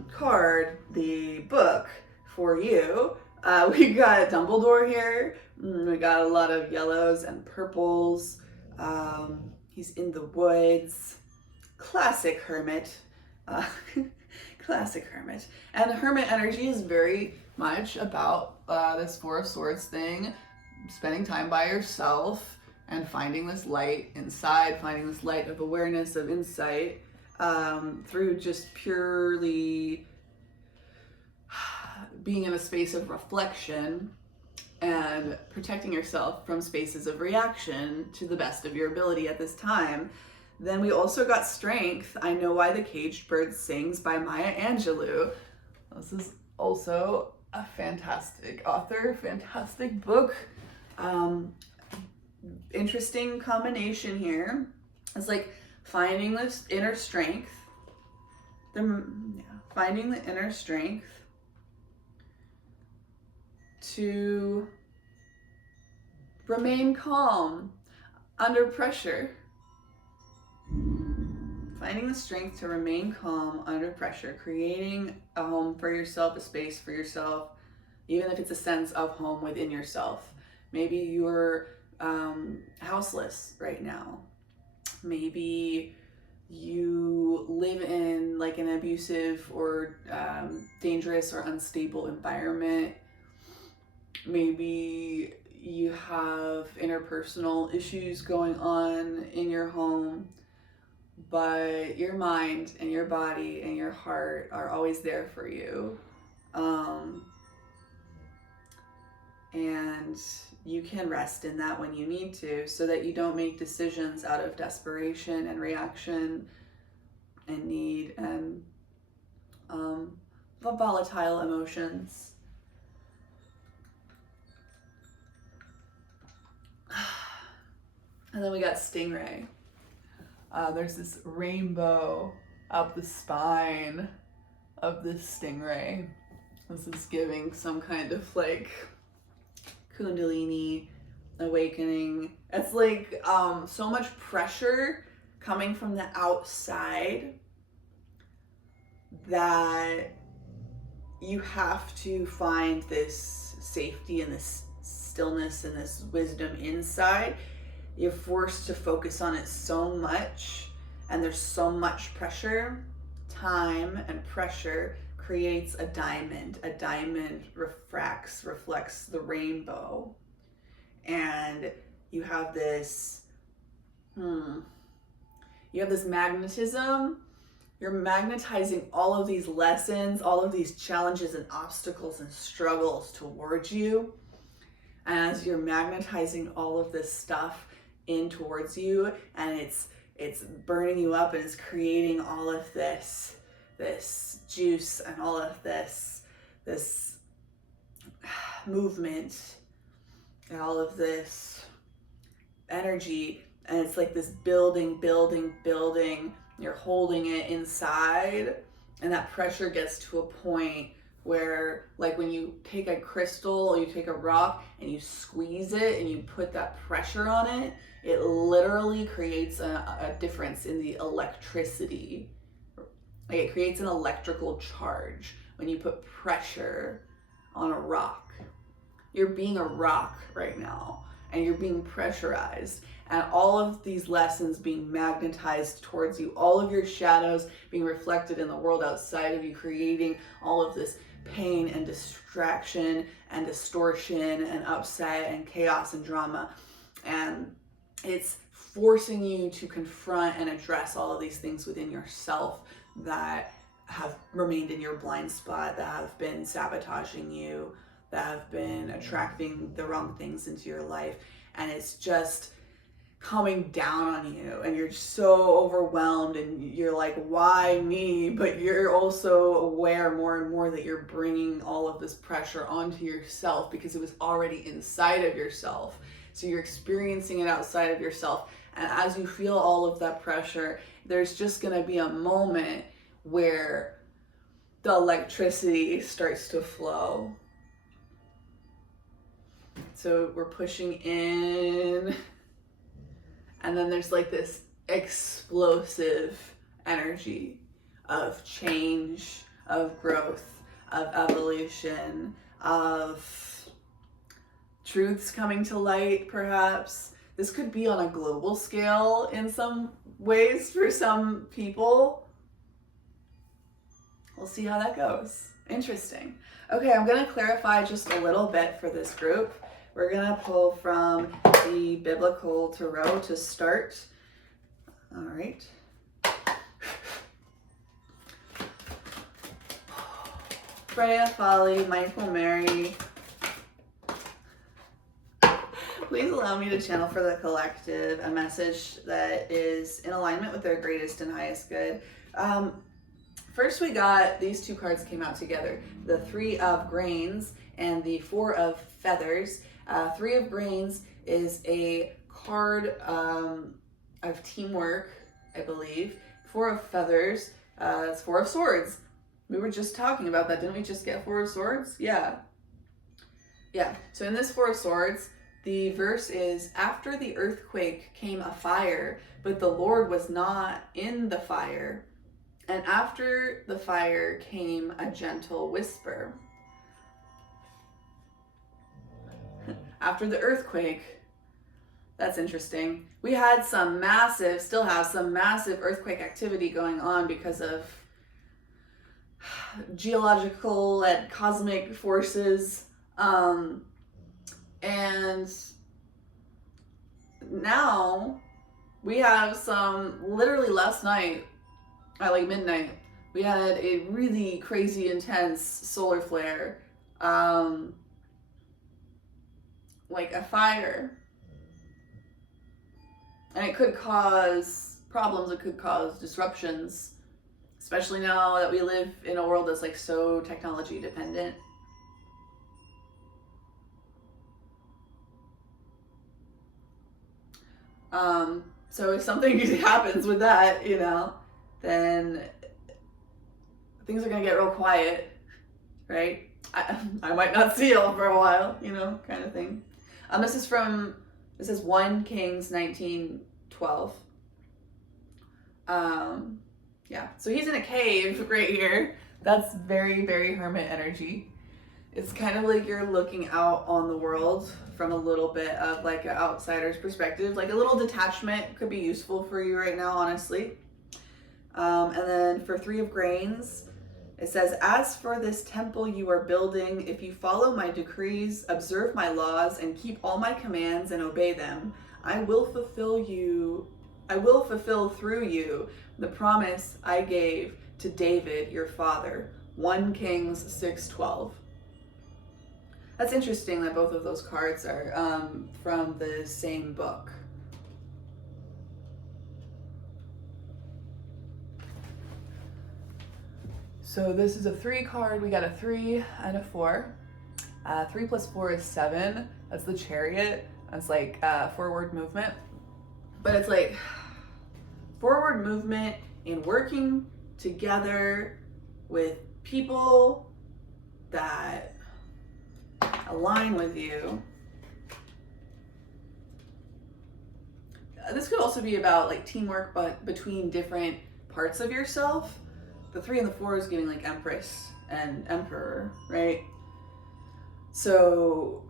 card, the book for you. We got Dumbledore here. We got a lot of yellows and purples. He's in the woods. Classic Hermit. Classic Hermit. And the Hermit energy is very much about this Four of Swords thing, spending time by yourself and finding this light inside, finding this light of awareness, of insight, through just purely being in a space of reflection and protecting yourself from spaces of reaction to the best of your ability at this time. Then we also got Strength, I Know Why the Caged Bird Sings by Maya Angelou. This is also a fantastic author, fantastic book. Interesting combination here. It's like finding this inner strength, finding the inner strength to remain calm under pressure. Finding the strength to remain calm under pressure, creating a home for yourself, a space for yourself, even if it's a sense of home within yourself. Maybe you're houseless right now. Maybe you live in like an abusive or dangerous or unstable environment. Maybe you have interpersonal issues going on in your home, but your mind and your body and your heart are always there for you. And you can rest in that when you need to, so that you don't make decisions out of desperation and reaction and need and volatile emotions. And then we got Stingray. There's this rainbow up the spine of this stingray. This is giving some kind of like Kundalini awakening. It's like so much pressure coming from the outside that you have to find this safety and this stillness and this wisdom inside. You're forced to focus on it so much, and there's so much pressure. Time and pressure creates a diamond. A diamond reflects the rainbow. And you have this, magnetism. You're magnetizing all of these lessons, all of these challenges and obstacles and struggles towards you. And as you're magnetizing all of this stuff in towards you, and it's burning you up, and it's creating all of this juice and all of this movement and all of this energy, and it's like this building. You're holding it inside, and that pressure gets to a point where, like when you take a crystal or you take a rock and you squeeze it and you put that pressure on it, it literally creates a difference in the electricity. Like it creates an electrical charge when you put pressure on a rock. You're being a rock right now, and you're being pressurized, and all of these lessons being magnetized towards you, all of your shadows being reflected in the world outside of you, creating all of this pain and distraction and distortion and upset and chaos and drama. And it's forcing you to confront and address all of these things within yourself that have remained in your blind spot, that have been sabotaging you, that have been attracting the wrong things into your life. And it's just coming down on you, and you're so overwhelmed, and you're like, why me? But you're also aware more and more that you're bringing all of this pressure onto yourself because it was already inside of yourself. So you're experiencing it outside of yourself. And as you feel all of that pressure, there's just going to be a moment where the electricity starts to flow. So we're pushing in, and then there's like this explosive energy of change, of growth, of evolution, of truths coming to light, perhaps. This could be on a global scale in some ways for some people. We'll see how that goes. Interesting. Okay, I'm going to clarify just a little bit for this group. We're going to pull from the Biblical Tarot to start. All right. Freya, Folly, Mindful Mary. Please allow me to channel for the collective a message that is in alignment with their greatest and highest good. First, we got these two cards came out together. The Three of Grains and the Four of Feathers. Three of Grains is a card of teamwork, I believe. Four of Feathers, it's Four of Swords. We were just talking about that. Didn't we just get Four of Swords? Yeah. So in this Four of Swords, the verse is, after the earthquake came a fire, but the Lord was not in the fire. And after the fire came a gentle whisper. After the earthquake, that's interesting. We had still have some massive earthquake activity going on because of geological and cosmic forces. And now we have literally last night at like midnight, we had a really crazy intense solar flare. Like a fire, and it could cause problems, it could cause disruptions, especially now that we live in a world that's like so technology dependent. So if something happens with that, then things are gonna get real quiet, right? I might not see y'all for a while, kind of thing. This is 1 Kings 19:12. So he's in a cave right here. That's very, very hermit energy. It's kind of like you're looking out on the world from a little bit of like an outsider's perspective. Like a little detachment could be useful for you right now, honestly. And then for 3 of Grains, it says, as for this temple you are building, if you follow my decrees, observe my laws, and keep all my commands and obey them, I will fulfill through you the promise I gave to David, your father. 1 Kings 6:12. That's interesting that both of those cards are from the same book. So this is a 3 card. We got a 3 and a 4. 3 plus 4 is 7. That's the Chariot. That's like forward movement. But it's like forward movement in working together with people that align with you. This could also be about like teamwork, but between different parts of yourself. The 3 and the 4 is giving like Empress and Emperor, right? So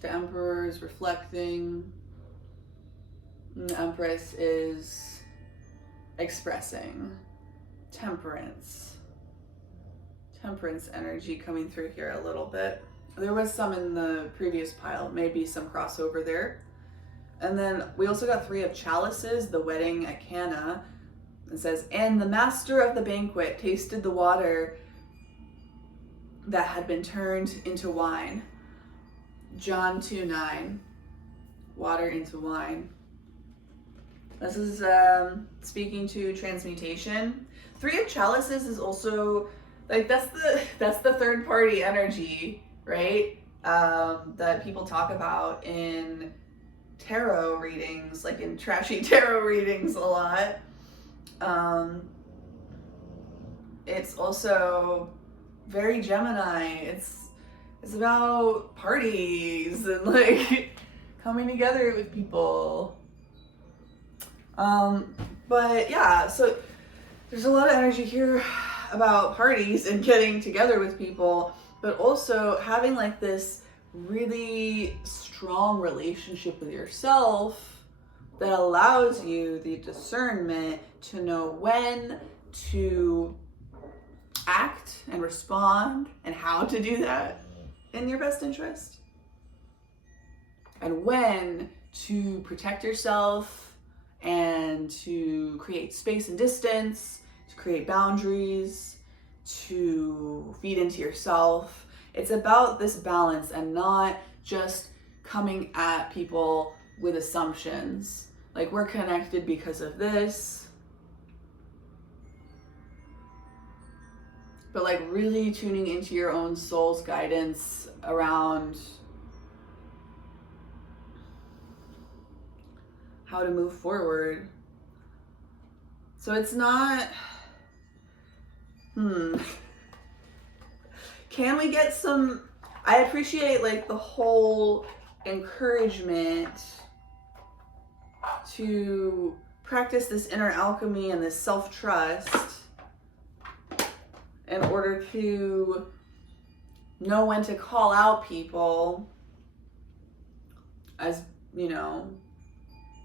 the Emperor is reflecting, and the Empress is expressing. Temperance energy coming through here a little bit. There was some in the previous pile, maybe some crossover there. And then we also got 3 of Chalices, the wedding at Cana. It says, and the master of the banquet tasted the water that had been turned into wine. John 2:9, water into wine. This is speaking to transmutation. 3 of Chalices is also like that's the third party energy, right? That people talk about in tarot readings, like in trashy tarot readings a lot. It's also very Gemini. It's about parties and like coming together with people. But yeah, so there's a lot of energy here about parties and getting together with people, but also having like this really strong relationship with yourself that allows you the discernment to know when to act and respond and how to do that in your best interest, and when to protect yourself and to create space and distance, to create boundaries, to feed into yourself. It's about this balance and not just coming at people with assumptions. Like, we're connected because of this. But like really tuning into your own soul's guidance around how to move forward. So it's not, can we get some, I appreciate like the whole encouragement to practice this inner alchemy and this self-trust in order to know when to call out people as, you know,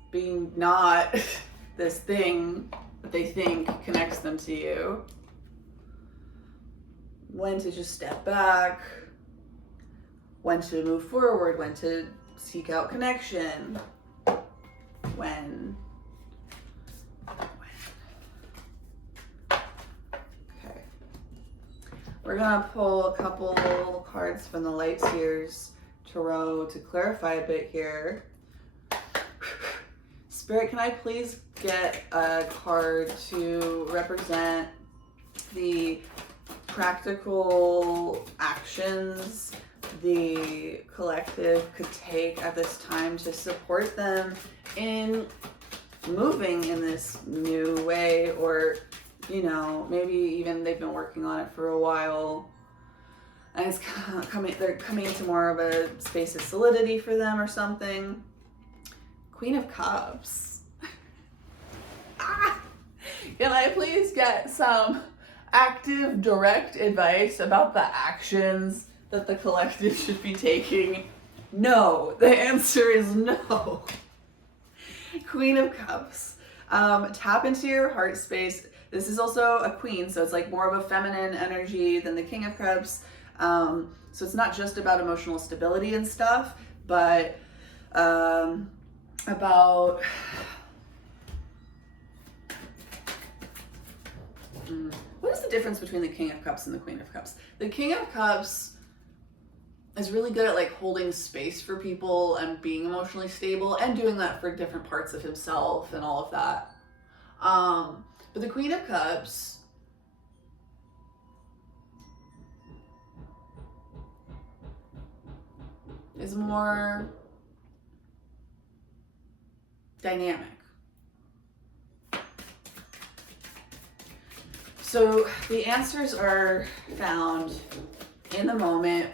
being not this thing that they think connects them to you. When to just step back, when to move forward, when to seek out connection, when. Okay. We're gonna pull a couple cards from the Light Seers Tarot to clarify a bit here. Spirit, can I please get a card to represent the practical actions the collective could take at this time to support them in moving in this new way, or, you know, maybe even they've been working on it for a while and it's they're coming into more of a space of solidity for them or something. Queen of Cups. Can I please get some active, direct advice about the actions that the collective should be taking? No. The answer is no. Queen of Cups. Tap into your heart space. This is also a queen, so it's like more of a feminine energy than the King of Cups. So it's not just about emotional stability and stuff, but about what is the difference between the King of Cups and the Queen of Cups? The King of Cups is really good at like holding space for people and being emotionally stable and doing that for different parts of himself and all of that. But the Queen of Cups is more dynamic. So the answers are found in the moment,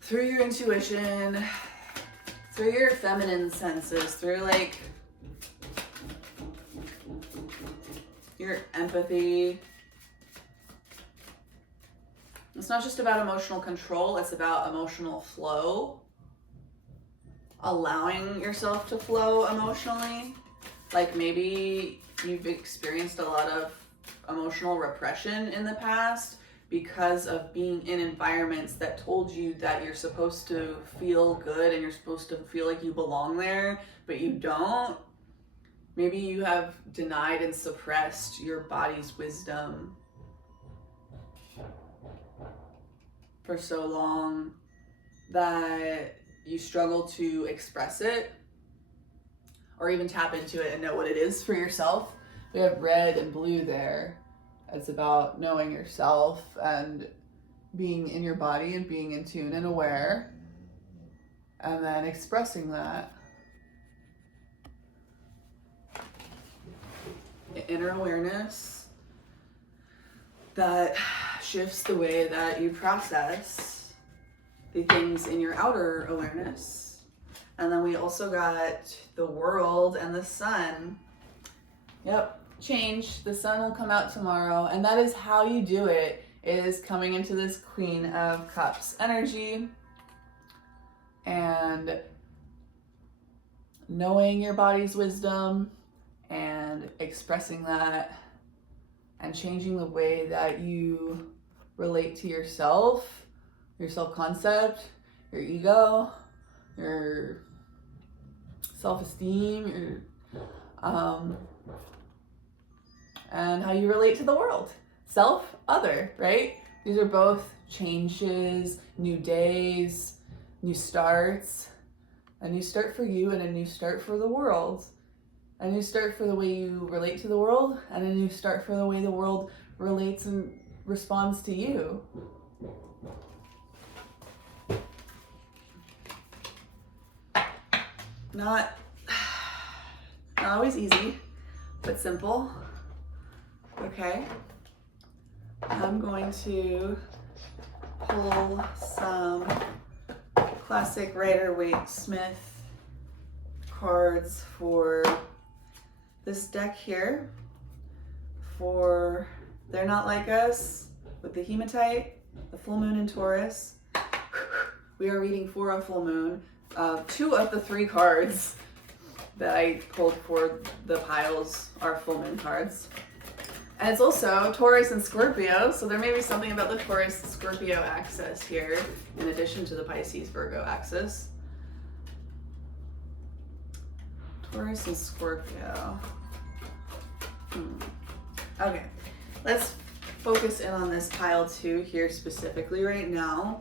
through your intuition, through your feminine senses, through like your empathy. It's not just about emotional control, it's about emotional flow. Allowing yourself to flow emotionally. Like maybe you've experienced a lot of emotional repression in the past because of being in environments that told you that you're supposed to feel good and you're supposed to feel like you belong there, but you don't. Maybe you have denied and suppressed your body's wisdom for so long that you struggle to express it or even tap into it and know what it is for yourself. We have red and blue there. It's about knowing yourself and being in your body and being in tune and aware, and then expressing that. Inner awareness that shifts the way that you process the things in your outer awareness. And then we also got the world and the sun. Yep. Change. The sun will come out tomorrow, and that is how you do it, is coming into this Queen of Cups energy and knowing your body's wisdom and expressing that and changing the way that you relate to yourself, your self-concept, your ego, your self-esteem, and how you relate to the world. Self, other, right? These are both changes, new days, new starts, a new start for you and a new start for the world. A new start for the way you relate to the world and a new start for the way the world relates and responds to you. Not always easy, but simple. Okay, I'm going to pull some classic Rider-Waite-Smith cards for this deck here. For They're Not Like Us with the Hematite, the full moon in Taurus. We are reading for a full moon. 2 of the 3 cards that I pulled for the piles are full moon cards. And it's also Taurus and Scorpio, so there may be something about the Taurus-Scorpio axis here, in addition to the Pisces-Virgo axis. Taurus and Scorpio. Okay, let's focus in on this pile 2 here specifically right now.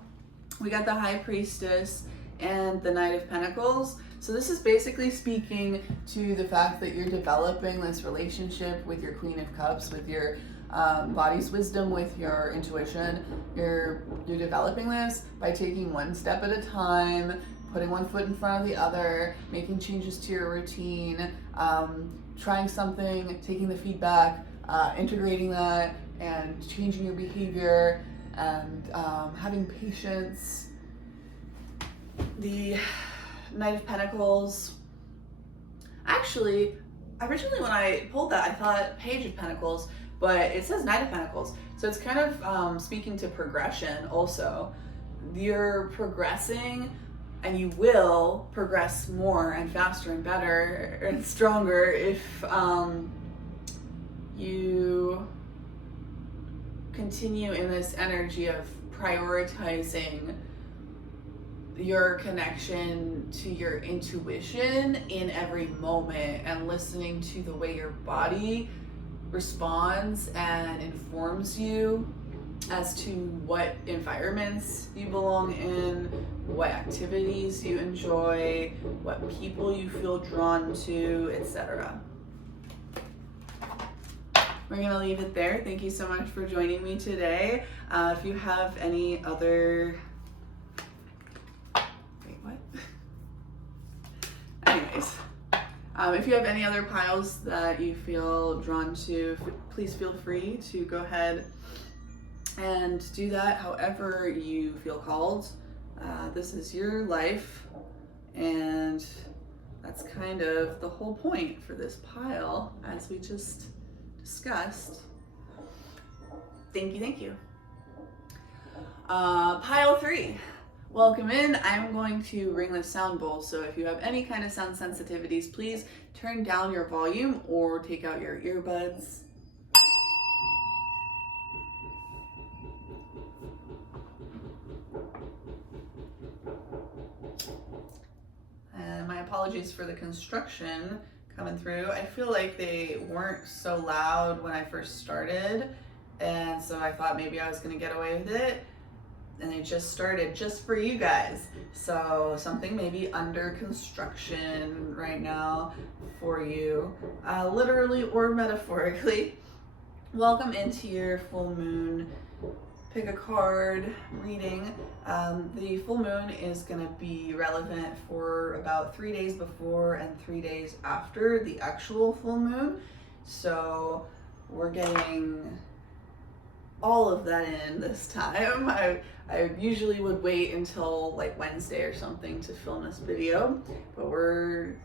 We got the High Priestess and the Knight of Pentacles. So this is basically speaking to the fact that you're developing this relationship with your Queen of Cups, with your body's wisdom, with your intuition. You're developing this by taking one step at a time, putting one foot in front of the other, making changes to your routine, trying something, taking the feedback, integrating that, and changing your behavior, and having patience. The Knight of Pentacles. Actually, originally when I pulled that, I thought Page of Pentacles, but it says Knight of Pentacles. So it's kind of speaking to progression also. You're progressing and you will progress more and faster and better and stronger if you continue in this energy of prioritizing your connection to your intuition in every moment and listening to the way your body responds and informs you as to what environments you belong in, what activities you enjoy, what people you feel drawn to, etc. We're gonna leave it there. Thank you so much for joining me today. If you have any other, anyways, if you have any other piles that you feel drawn to, please feel free to go ahead and do that however you feel called. This is your life, and that's kind of the whole point for this pile, as we just discussed. Thank you, thank you. Pile 3. Welcome in. I'm going to ring the sound bowl, so if you have any kind of sound sensitivities, please turn down your volume or take out your earbuds. And my apologies for the construction coming through. I feel like they weren't so loud when I first started, and so I thought maybe I was gonna get away with it. And they just started just for you guys. So something may be under construction right now for you, literally or metaphorically. Welcome into your full moon pick a card reading. The full moon is gonna be relevant for about 3 days before and 3 days after the actual full moon. So we're getting all of that in this time. I usually would wait until like Wednesday or something to film this video, but we're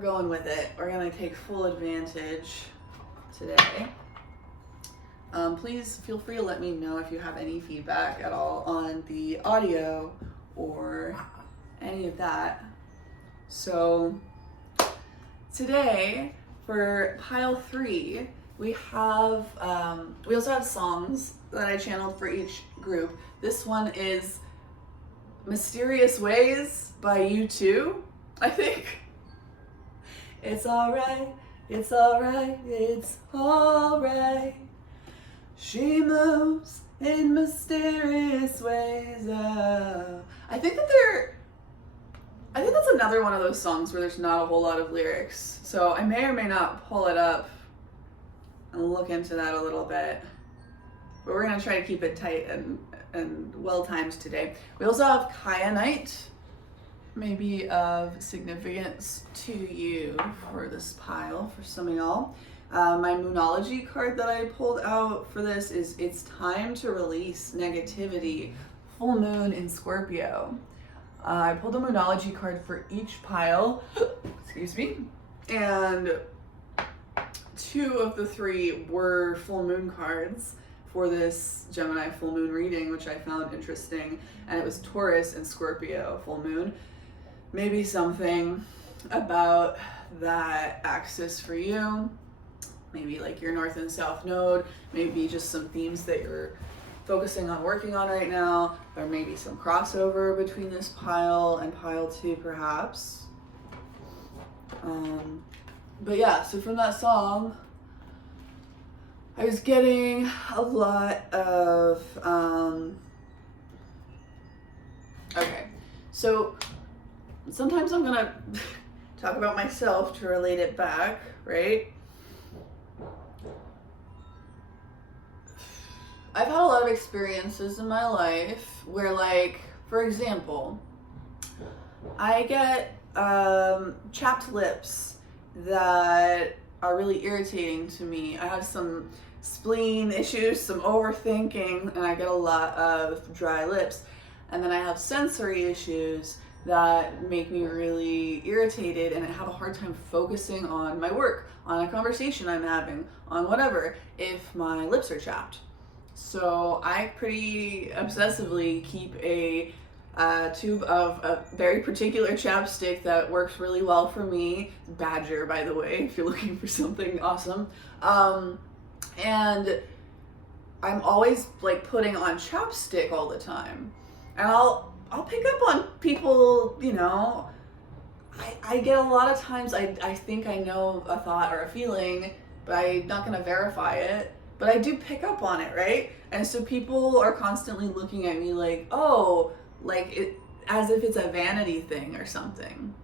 going with it. We're gonna take full advantage today. Please feel free to let me know if you have any feedback at all on the audio or any of that. So today for pile 3, we also have songs that I channeled for each group. This one is Mysterious Ways by U2, I think. It's alright, it's alright, it's alright. She moves in mysterious ways. I think that's another one of those songs where there's not a whole lot of lyrics. So I may or may not pull it up and look into that a little bit. But we're gonna try to keep it tight and well timed today. We also have kyanite, maybe of significance to you for this pile, for some of y'all. My Moonology card that I pulled out for this is It's Time to Release Negativity, Full Moon in Scorpio. I pulled a Moonology card for each pile, excuse me, and 2 of the 3 were full moon cards for this Gemini full moon reading, which I found interesting, and it was Taurus and Scorpio full moon. Maybe something about that axis for you. Maybe like your north and south node, maybe just some themes that you're focusing on working on right now, or maybe some crossover between this pile and pile 2 perhaps. But yeah, so from that song, I was getting a lot of, okay, so sometimes I'm gonna talk about myself to relate it back, right? I've had a lot of experiences in my life where, like, for example, I get chapped lips that are really irritating to me. I have some spleen issues, some overthinking, and I get a lot of dry lips. And then I have sensory issues that make me really irritated, and I have a hard time focusing on my work, on a conversation I'm having, on whatever, if my lips are chapped. So I pretty obsessively keep a a tube of a very particular chapstick that works really well for me. Badger, by the way, if you're looking for something awesome. And I'm always like putting on chapstick all the time. And I'll pick up on people, you know, I get a lot of times I think I know a thought or a feeling, but I'm not gonna verify it. But I do pick up on it, right? And so people are constantly looking at me like, oh, like it, as if it's a vanity thing or something.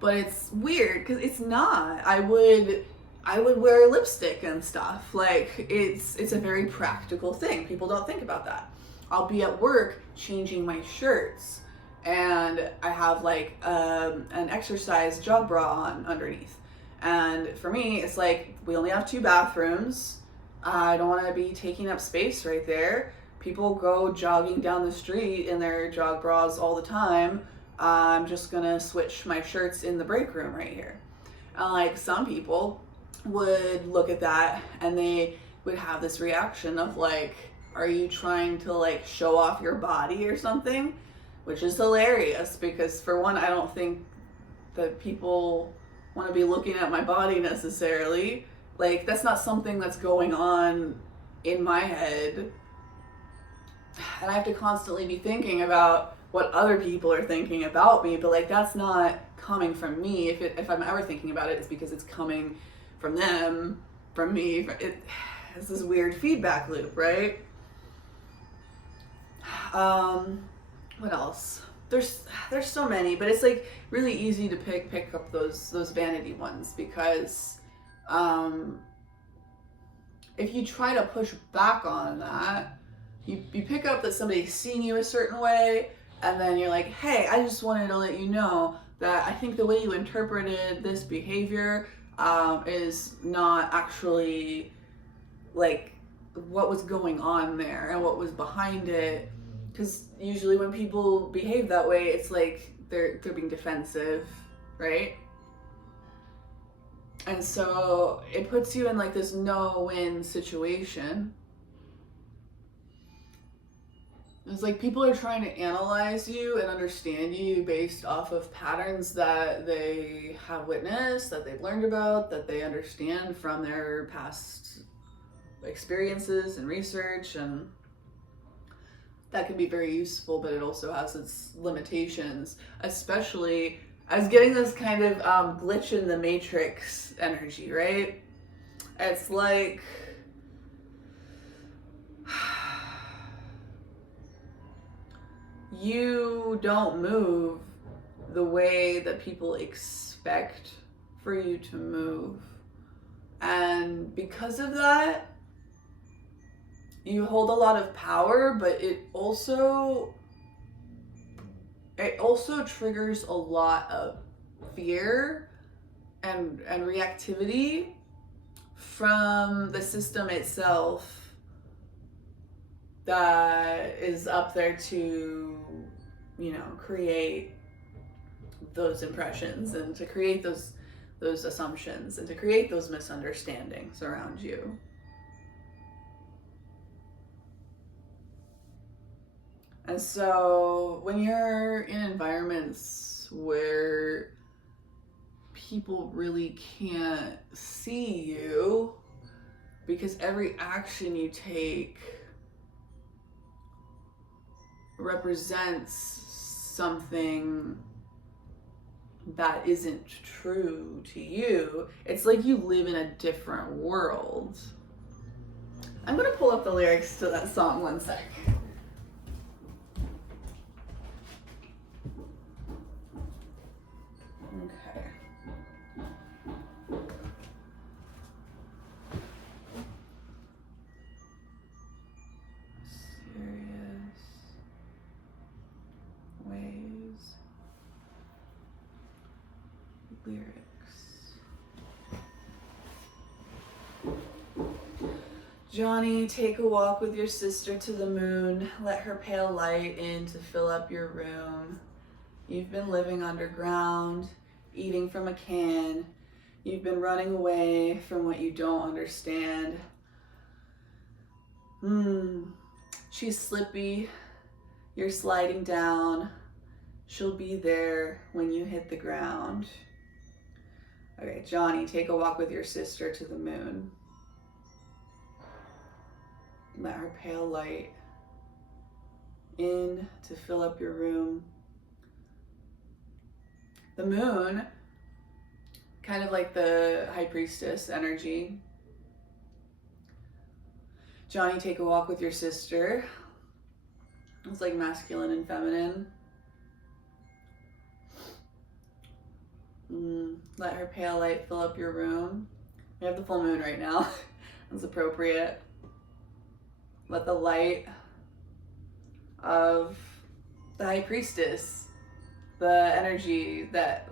But it's weird because it's not. I would wear lipstick and stuff. Like it's a very practical thing. People don't think about that. I'll be at work changing my shirts, and I have like an exercise jog bra on underneath. And for me, it's like we only have 2 bathrooms. I don't want to be taking up space right there. People go jogging down the street in their jog bras all the time. I'm just gonna switch my shirts in the break room right here. And like some people would look at that and they would have this reaction of like, are you trying to like show off your body or something? Which is hilarious because for one, I don't think that people want to be looking at my body necessarily. Like that's not something that's going on in my head. And I have to constantly be thinking about what other people are thinking about me, but like that's not coming from me. If I'm ever thinking about it, it's because it's coming from them, from me. It's this weird feedback loop, right? What else? There's so many, but it's like really easy to pick up those vanity ones because if you try to push back on that, you pick up that somebody's seen you a certain way, and then you're like, hey, I just wanted to let you know that I think the way you interpreted this behavior is not actually like what was going on there and what was behind it. Because usually when people behave that way, it's like they're being defensive, right? And so it puts you in like this no-win situation. It's like people are trying to analyze you and understand you based off of patterns that they have witnessed, that they've learned about, that they understand from their past experiences and research, and that can be very useful, but it also has its limitations, especially as getting this kind of glitch in the matrix energy, right? It's like you don't move the way that people expect for you to move. And because of that, you hold a lot of power, but it also triggers a lot of fear and reactivity from the system itself that is up there to, you know, create those impressions and to create those assumptions and to create those misunderstandings around you. And so when you're in environments where people really can't see you because every action you take represents something that isn't true to you, it's like you live in a different world. I'm gonna pull up the lyrics to that song one sec. Okay. Serious ways. Lyrics. Johnny, take a walk with your sister to the moon. Let her pale light in to fill up your room. You've been living underground, eating from a can. You've been running away from what you don't understand. She's slippy. You're sliding down. She'll be there when you hit the ground. Okay, Johnny, take a walk with your sister to the moon. Let her pale light in to fill up your room. The moon, kind of like the high priestess energy. Johnny, take a walk with your sister. It's like masculine and feminine. Let her pale light fill up your room. We have the full moon right now. That's appropriate. Let the light of the high priestess, the energy that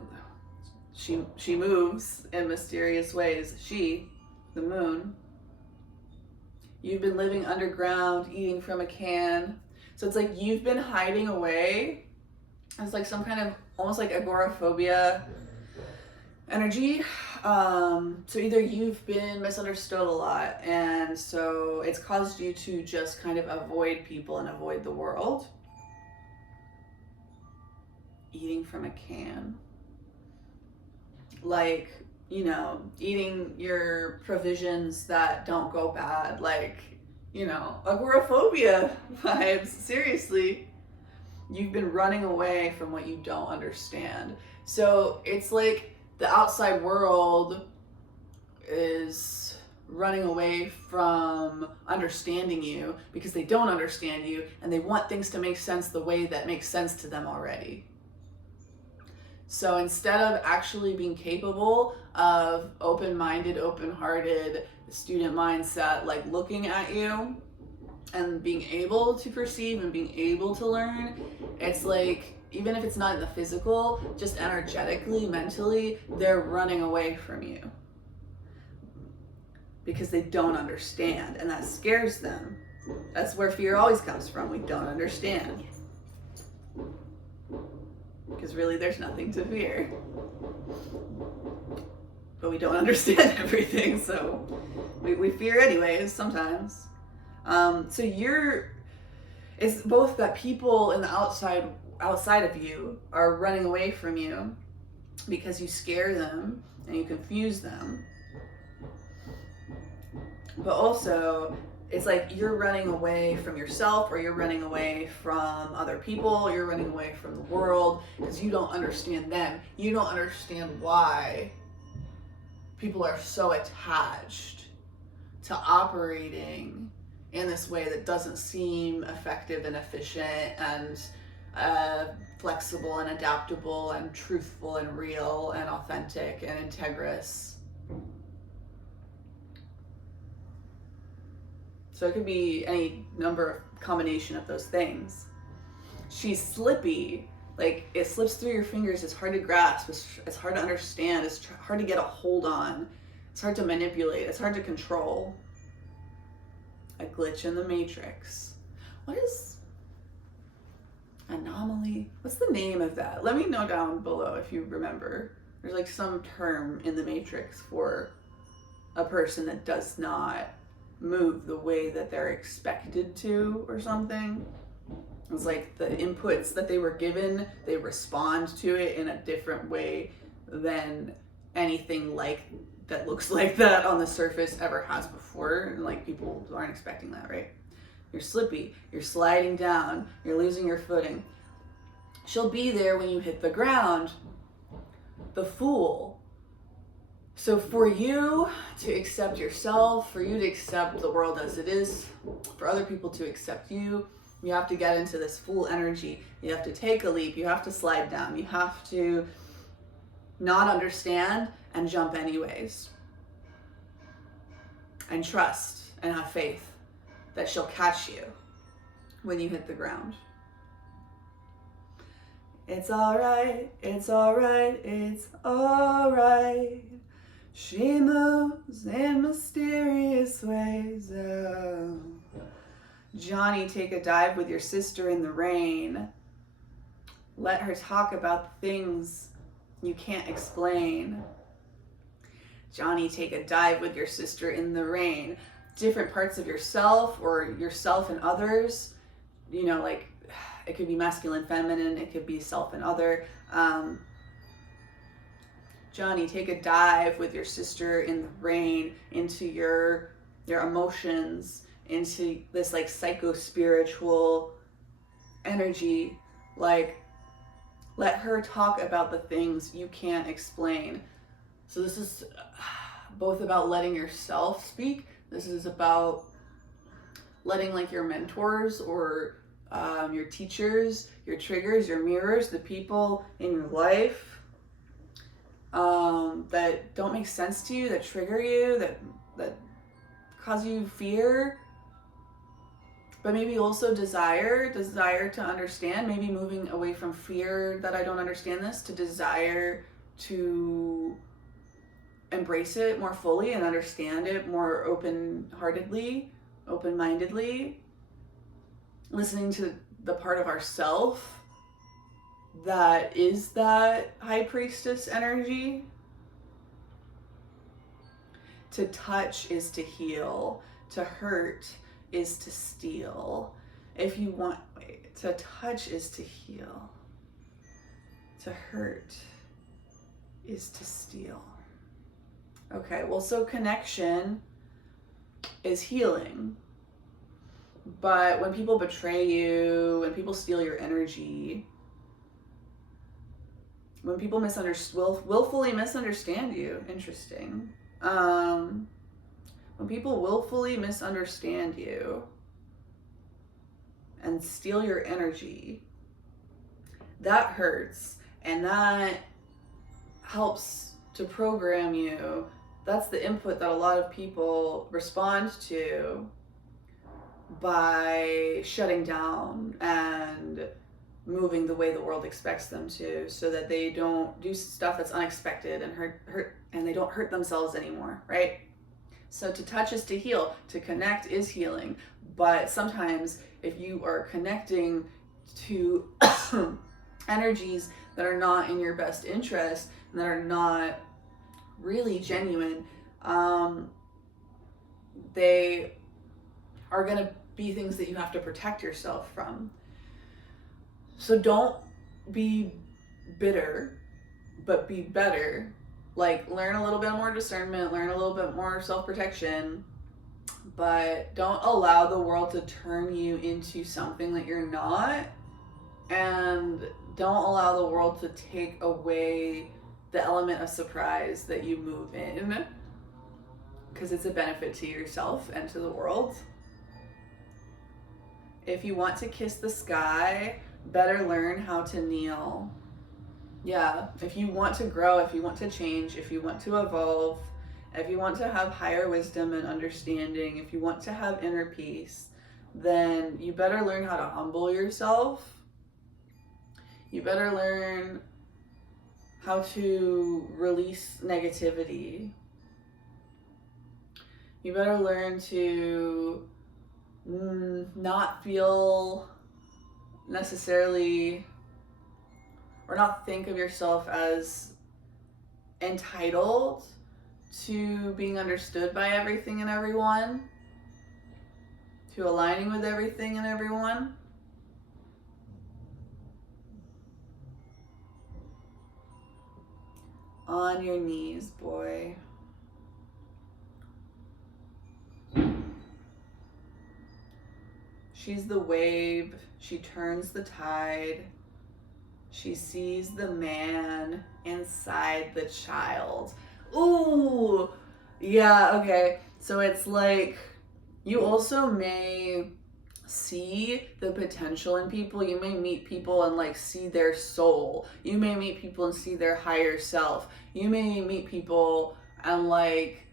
she moves in mysterious ways. She, the moon. You've been living underground, eating from a can. So it's like you've been hiding away. It's like some kind of almost like agoraphobia energy. So either you've been misunderstood a lot, and so it's caused you to just kind of avoid people and avoid the world. Eating from a can. Like, you know, eating your provisions that don't go bad. Like, you know, agoraphobia vibes. Seriously. You've been running away from what you don't understand. So it's like the outside world is running away from understanding you because they don't understand you and they want things to make sense the way that makes sense to them already. So instead of actually being capable of open-minded, open-hearted student mindset, like looking at you and being able to perceive and being able to learn, it's like, even if it's not in the physical, just energetically, mentally, they're running away from you because they don't understand, and that scares them. That's where fear always comes from. We don't understand. Because really there's nothing to fear. But we don't understand everything, so we fear anyways sometimes. So it's both that people in the outside of you are running away from you because you scare them and you confuse them. But also, it's like you're running away from yourself, or you're running away from other people, you're running away from the world because you don't understand them. You don't understand why people are so attached to operating in this way that doesn't seem effective and efficient and flexible and adaptable and truthful and real and authentic and integrous. So it could be any number of combination of those things. She's slippy, like it slips through your fingers. It's hard to grasp. It's hard to understand. It's hard to get a hold on. It's hard to manipulate. It's hard to control. A glitch in the matrix. What is anomaly? What's the name of that? Let me know down below if you remember. There's like some term in the matrix for a person that does not move the way that they're expected to or something. It's like the inputs that they were given, they respond to it in a different way than anything like that looks like that on the surface ever has before. And like people aren't expecting that, right? You're slippy, you're sliding down, you're losing your footing. She'll be there when you hit the ground. The Fool. So for you to accept yourself, for you to accept the world as it is, for other people to accept you, you have to get into this Fool energy. You have to take a leap. You have to slide down. You have to not understand and jump anyways. And trust and have faith that she'll catch you when you hit the ground. It's all right. It's all right. It's all right. She moves in mysterious ways. Oh. Johnny, take a dive with your sister in the rain. Let her talk about the things you can't explain. Johnny, take a dive with your sister in the rain. Different parts of yourself or yourself and others, you know, like it could be masculine, feminine, it could be self and other. Johnny, take a dive with your sister in the rain into your emotions, into this like psycho-spiritual energy. Like, let her talk about the things you can't explain. So this is both about letting yourself speak. This is about letting like your mentors or your teachers, your triggers, your mirrors, the people in your life that don't make sense to you, that trigger you, that cause you fear, but maybe also desire to understand, maybe moving away from fear that I don't understand this to desire to embrace it more fully and understand it more open-heartedly, open-mindedly, listening to the part of ourself that is that high priestess energy. To touch is to heal. To hurt is to steal. If you want, to touch is to heal. To hurt is to steal. Okay, well, so connection is healing. But when people betray you, when people steal your energy, when people willfully misunderstand you, interesting. When people willfully misunderstand you and steal your energy, that hurts, and that helps to program you. That's the input that a lot of people respond to by shutting down and moving the way the world expects them to, so that they don't do stuff that's unexpected and hurt and they don't hurt themselves anymore, right? So to touch is to heal, to connect is healing. But sometimes if you are connecting to energies that are not in your best interest and that are not really genuine, they are going to be things that you have to protect yourself from. So don't be bitter, but be better. Like, learn a little bit more discernment, learn a little bit more self-protection, but don't allow the world to turn you into something that you're not, and don't allow the world to take away the element of surprise that you move in, because it's a benefit to yourself and to the world. If you want to kiss the sky, better learn how to kneel. Yeah, if you want to grow, if you want to change, if you want to evolve, if you want to have higher wisdom and understanding, if you want to have inner peace, then you better learn how to humble yourself. You better learn how to release negativity. You better learn to not feel necessarily, or not think of yourself as entitled to being understood by everything and everyone, to aligning with everything and everyone. On your knees, boy. She's the wave, she turns the tide, she sees the man inside the child. Ooh, yeah, okay. So it's like, you also may see the potential in people. You may meet people and like see their soul. You may meet people and see their higher self. You may meet people and like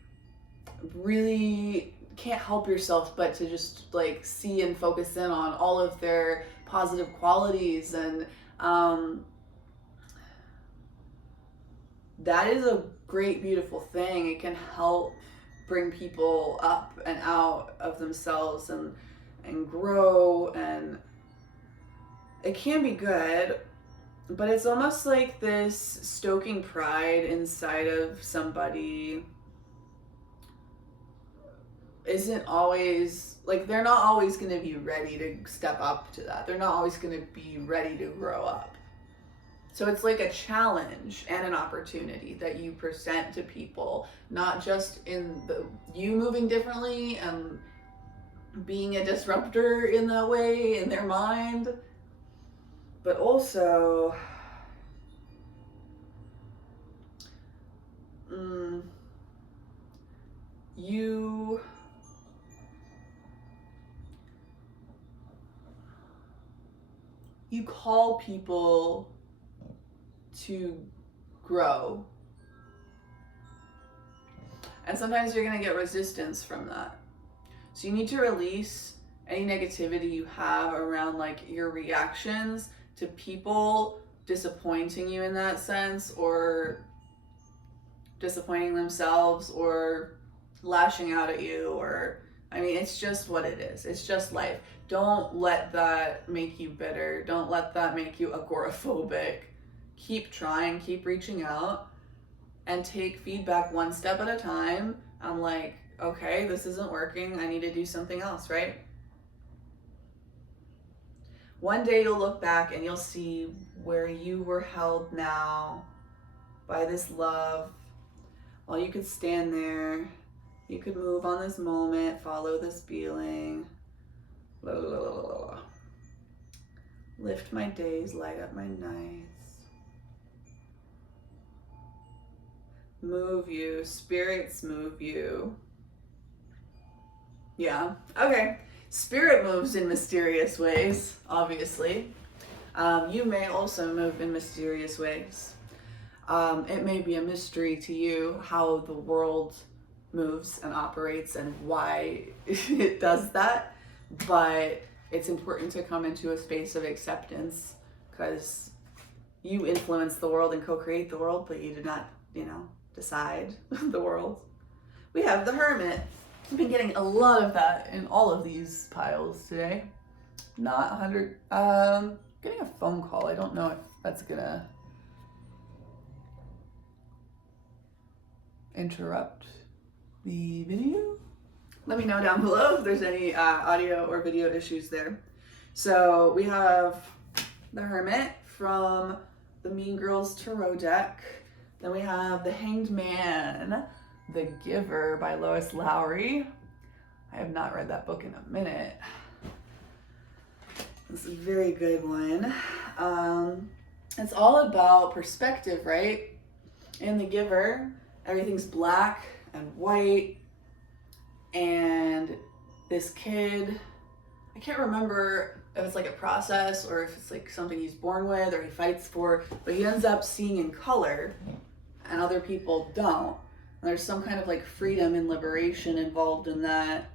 really can't help yourself but to just like see and focus in on all of their positive qualities, and that is a great, beautiful thing. It can help bring people up and out of themselves and grow, and it can be good, but it's almost like this stoking pride inside of somebody. isn't always, like, they're not always going to be ready to step up to that. They're not always going to be ready to grow up. So it's like a challenge and an opportunity that you present to people, not just in you moving differently and being a disruptor in that way in their mind, but also you call people to grow. And sometimes you're going to get resistance from that. So you need to release any negativity you have around like your reactions to people disappointing you in that sense, or disappointing themselves, or lashing out at you, or, I mean, it's just what it is. It's just life. Don't let that make you bitter. Don't let that make you agoraphobic. Keep trying, keep reaching out, and take feedback one step at a time. I'm like, okay, this isn't working. I need to do something else, right? One day you'll look back and you'll see where you were held now by this love. Well, you could stand there. You could move on this moment, follow this feeling. La, la, la, la, la. Lift my days, light up my nights. Move you, spirits move you. Yeah, okay. Spirit moves in mysterious ways, obviously. You may also move in mysterious ways. It may be a mystery to you how the world moves and operates and why it does that, but it's important to come into a space of acceptance, because you influence the world and co-create the world, but you did not, decide the world. We have the Hermit. I've been getting a lot of that in all of these piles today. Not 100, getting a phone call. I don't know if that's gonna interrupt the video. Let me know down below if there's any audio or video issues there. So we have the Hermit from the Mean Girls Tarot deck. Then we have the Hanged Man, The Giver by Lois Lowry. I have not read that book in a minute. It's a very good one. It's all about perspective, right? In The Giver, everything's black and white, and this kid, I can't remember if it's like a process or if it's like something he's born with or he fights for, but he ends up seeing in color and other people don't. And there's some kind of like freedom and liberation involved in that,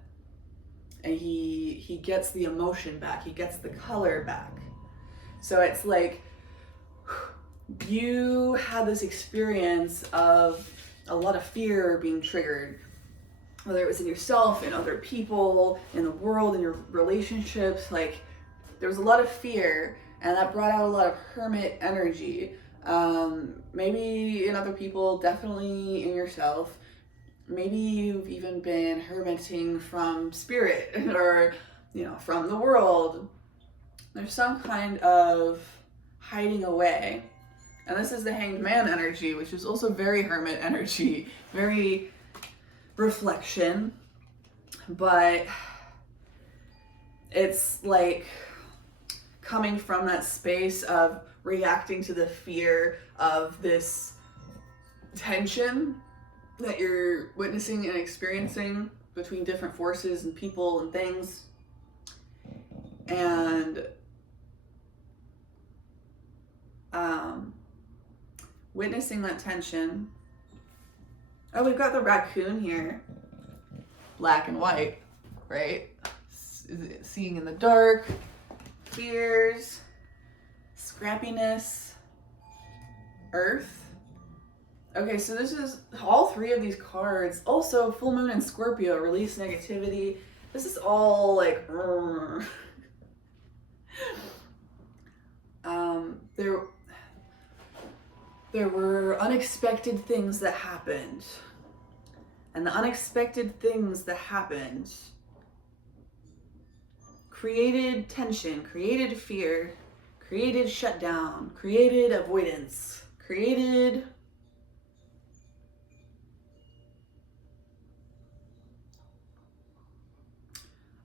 and he gets the emotion back, he gets the color back. So it's like you had this experience of a lot of fear being triggered, whether it was in yourself, in other people, in the world, in your relationships. Like, there was a lot of fear, and that brought out a lot of hermit energy. Maybe in other people, definitely in yourself. Maybe you've even been hermiting from spirit or, from the world. There's some kind of hiding away. And this is the Hanged Man energy, which is also very hermit energy, very reflection, but it's like coming from that space of reacting to the fear of this tension that you're witnessing and experiencing between different forces and people and things, and witnessing that tension. Oh, we've got the raccoon here, black and white, right? Seeing in the dark, fears, scrappiness, earth. Okay, so this is all three of these cards. Also, full moon and Scorpio, release negativity. This is all like, there were unexpected things that happened, and the unexpected things that happened created tension, created fear, created shutdown, created avoidance, created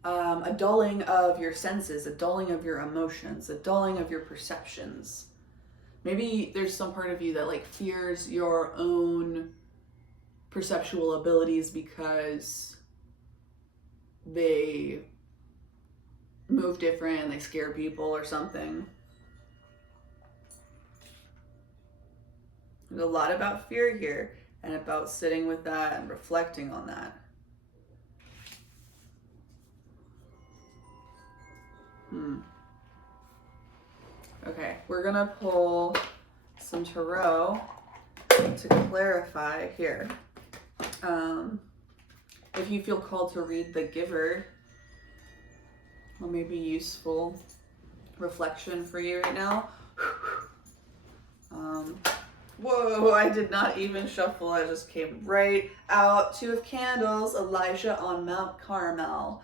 a dulling of your senses, a dulling of your emotions, a dulling of your perceptions. Maybe there's some part of you that like fears your own perceptual abilities because they move different, they scare people or something. There's a lot about fear here and about sitting with that and reflecting on that. Okay, we're gonna pull some tarot to clarify here. If you feel called to read the Giver, or maybe useful reflection for you right now. Whoa, I did not even shuffle. I just came right out. 2 of Candles, Elijah on Mount Carmel.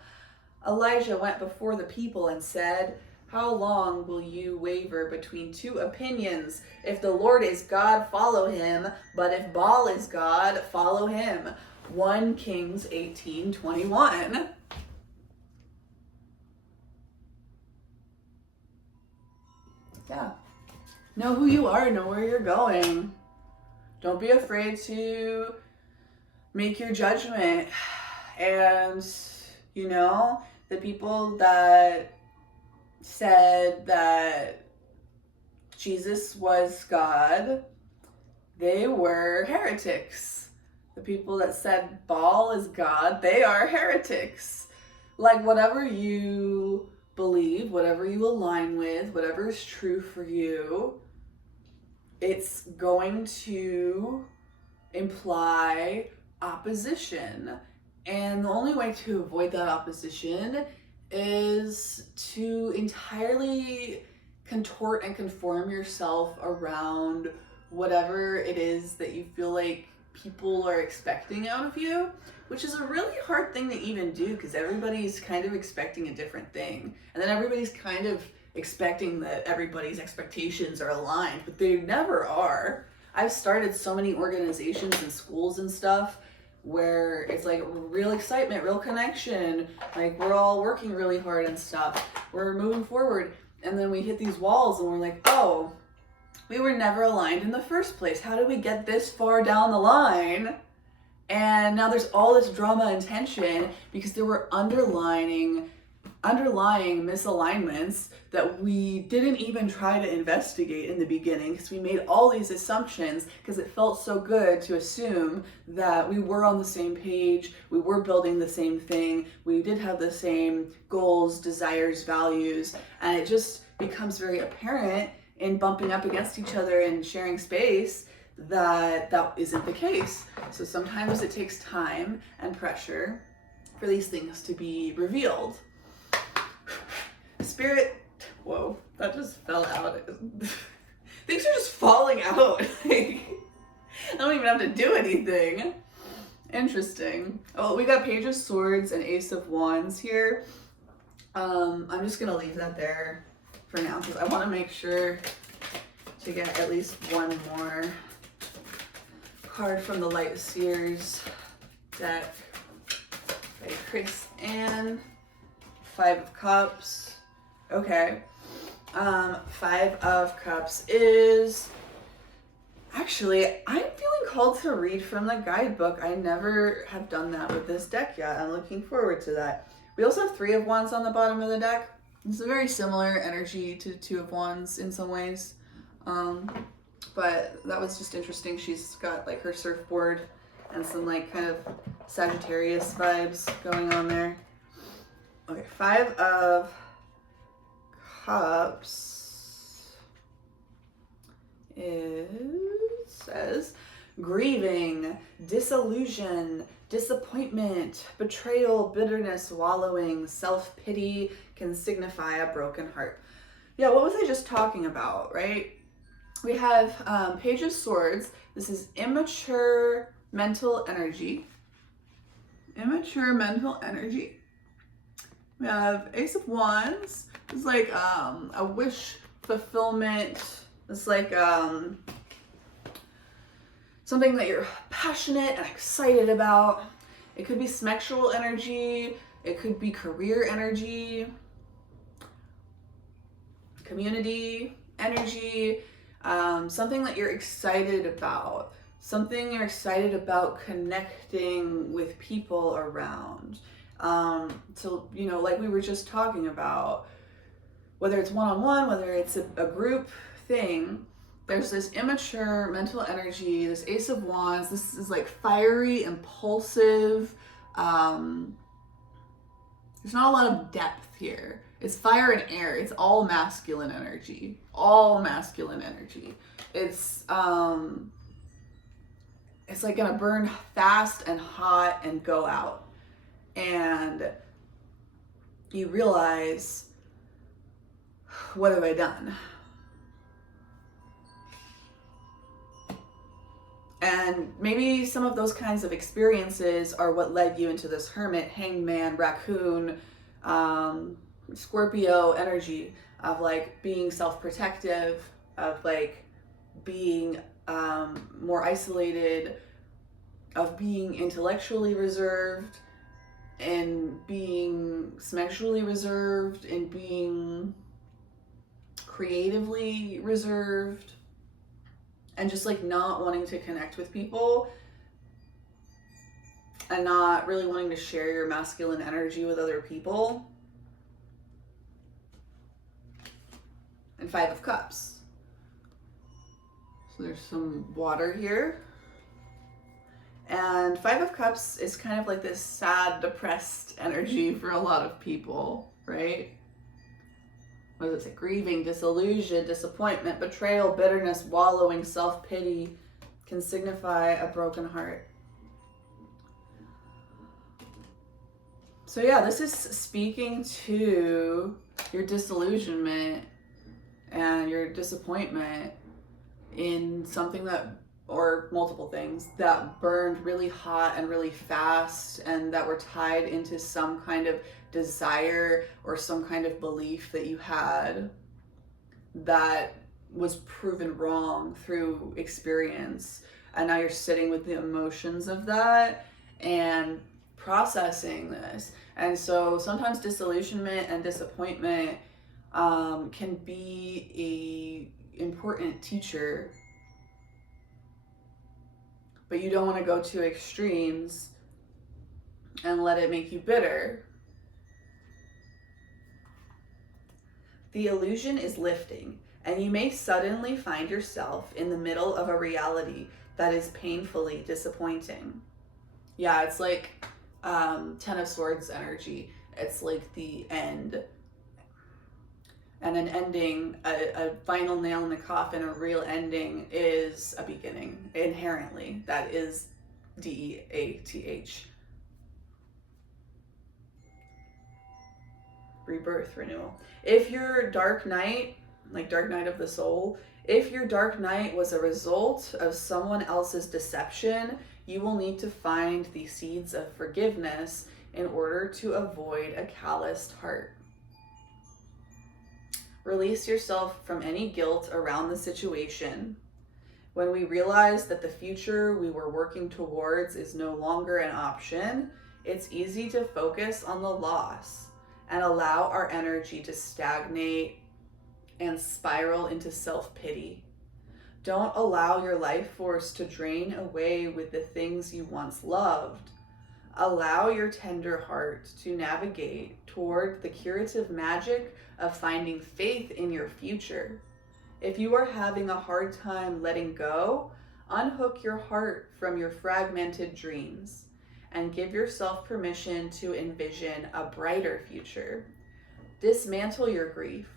Elijah went before the people and said, "How long will you waver between 2 opinions? If the Lord is God, follow him, but if Baal is God, follow him." 1 Kings 18:21. Yeah. Know who you are, know where you're going. Don't be afraid to make your judgment. And, you know, the people that said that Jesus was God, they were heretics. The people that said Baal is God, they are heretics. Like, whatever you believe, whatever you align with, whatever is true for you, it's going to imply opposition. And the only way to avoid that opposition is to entirely contort and conform yourself around whatever it is that you feel like people are expecting out of you, which is a really hard thing to even do because everybody's kind of expecting a different thing. And then everybody's kind of expecting that everybody's expectations are aligned, but they never are. I've started so many organizations and schools and stuff where it's like real excitement, real connection, like we're all working really hard and stuff, we're moving forward, and then we hit these walls and we're like, oh, we were never aligned in the first place. How did we get this far down the line? And now there's all this drama and tension because there were underlying misalignments that we didn't even try to investigate in the beginning because we made all these assumptions because it felt so good to assume that we were on the same page, we were building the same thing, we did have the same goals, desires, values, and it just becomes very apparent in bumping up against each other and sharing space that that isn't the case. So sometimes it takes time and pressure for these things to be revealed. Spirit, whoa, that just fell out. Things are just falling out. I don't even have to do anything. Interesting. Oh, we got Page of Swords and Ace of Wands here. I'm just gonna leave that there for now because I want to make sure to get at least one more card from the Light Seers deck by Chris Ann. 5 of Cups. Okay. 5 of Cups is actually, I'm feeling called to read from the guidebook. I never have done that with this deck yet. I'm looking forward to that. We also have 3 of Wands on the bottom of the deck. It's a very similar energy to 2 of Wands in some ways. But that was just interesting. She's got like her surfboard and some like kind of Sagittarius vibes going on there. Okay, 5 of Cups says grieving, disillusion, disappointment, betrayal, bitterness, wallowing, self-pity can signify a broken heart. Yeah, what was I just talking about, right? We have Page of Swords. This is immature mental energy. immature mental energy. We have Ace of Wands. It's like a wish fulfillment. It's like something that you're passionate and excited about. It could be sexual energy. It could be career energy, community energy, something that you're excited about. Something you're excited about connecting with people around. So, you know, like we were just talking about, whether it's one-on-one, whether it's a group thing, there's this immature mental energy, this Ace of Wands. This is like fiery, impulsive. There's not a lot of depth here. It's fire and air. It's all masculine energy. All masculine energy. It's like gonna burn fast and hot and go out. And you realize, what have I done? And maybe some of those kinds of experiences are what led you into this Hermit, Hangman, Raccoon, Scorpio energy of like being self-protective, of like being more isolated, of being intellectually reserved, and being sexually reserved, and being creatively reserved, and just like not wanting to connect with people and not really wanting to share your masculine energy with other people. And Five of Cups. So there's some water here. And Five of Cups is kind of like this sad, depressed energy for a lot of people, right? What does it say? Grieving, disillusion, disappointment, betrayal, bitterness, wallowing, self-pity can signify a broken heart. So yeah, this is speaking to your disillusionment and your disappointment in something that, or multiple things, that burned really hot and really fast and that were tied into some kind of desire or some kind of belief that you had that was proven wrong through experience. And now you're sitting with the emotions of that and processing this. And so sometimes disillusionment and disappointment can be an important teacher, but you don't want to go to extremes and let it make you bitter. The illusion is lifting, and you may suddenly find yourself in the middle of a reality that is painfully disappointing. Yeah, it's like Ten of Swords energy. It's like the end. And an ending, a final nail in the coffin, a real ending is a beginning, inherently. That is DEATH. Rebirth, renewal. If your dark night, like dark night of the soul, if your dark night was a result of someone else's deception, you will need to find the seeds of forgiveness in order to avoid a calloused heart. Release yourself from any guilt around the situation. When we realize that the future we were working towards is no longer an option, it's easy to focus on the loss and allow our energy to stagnate and spiral into self-pity. Don't allow your life force to drain away with the things you once loved. Allow your tender heart to navigate toward the curative magic of finding faith in your future. If you are having a hard time letting go, unhook your heart from your fragmented dreams and give yourself permission to envision a brighter future. Dismantle your grief,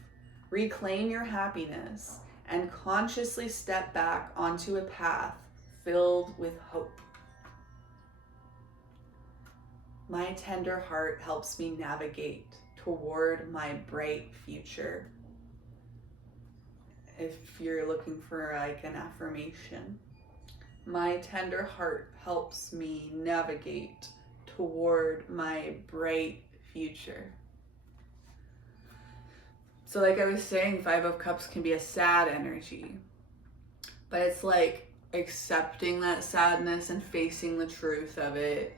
reclaim your happiness, and consciously step back onto a path filled with hope. My tender heart helps me navigate toward my bright future. If you're looking for like an affirmation, my tender heart helps me navigate toward my bright future. So like I was saying, Five of Cups can be a sad energy, but it's like accepting that sadness and facing the truth of it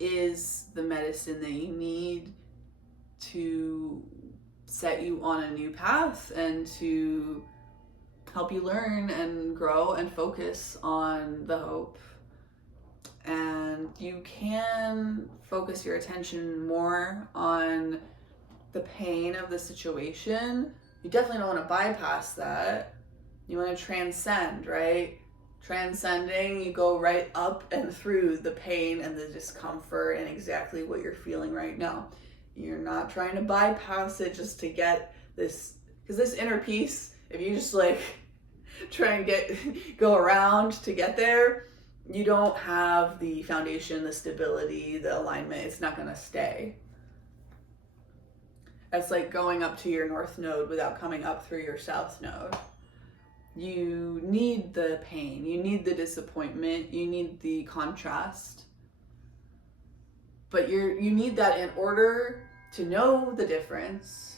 is the medicine that you need to set you on a new path and to help you learn and grow and focus on the hope. And you can focus your attention more on the pain of the situation. You definitely don't want to bypass that. You want to transcend, right? Transcending, you go right up and through the pain and the discomfort and exactly what you're feeling right now. You're not trying to bypass it just to get this, because this inner peace, if you just like try and go around to get there, you don't have the foundation, the stability, the alignment. It's not going to stay. That's like going up to your north node without coming up through your south node. You need the pain, you need the disappointment, you need the contrast. But you need that in order to know the difference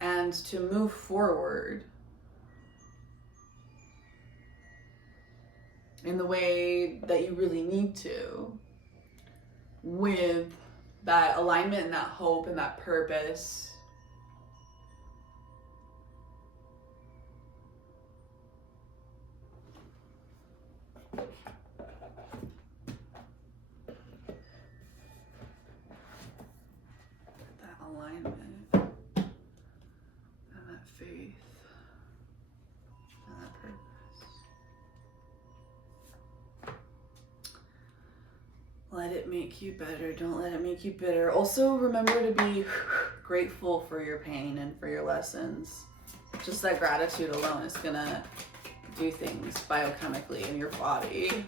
and to move forward in the way that you really need to, with that alignment and that hope and that purpose. That alignment and that faith and that purpose. Let it make you better. Don't let it make you bitter. Also, remember to be grateful for your pain and for your lessons. Just that gratitude alone is gonna do things biochemically in your body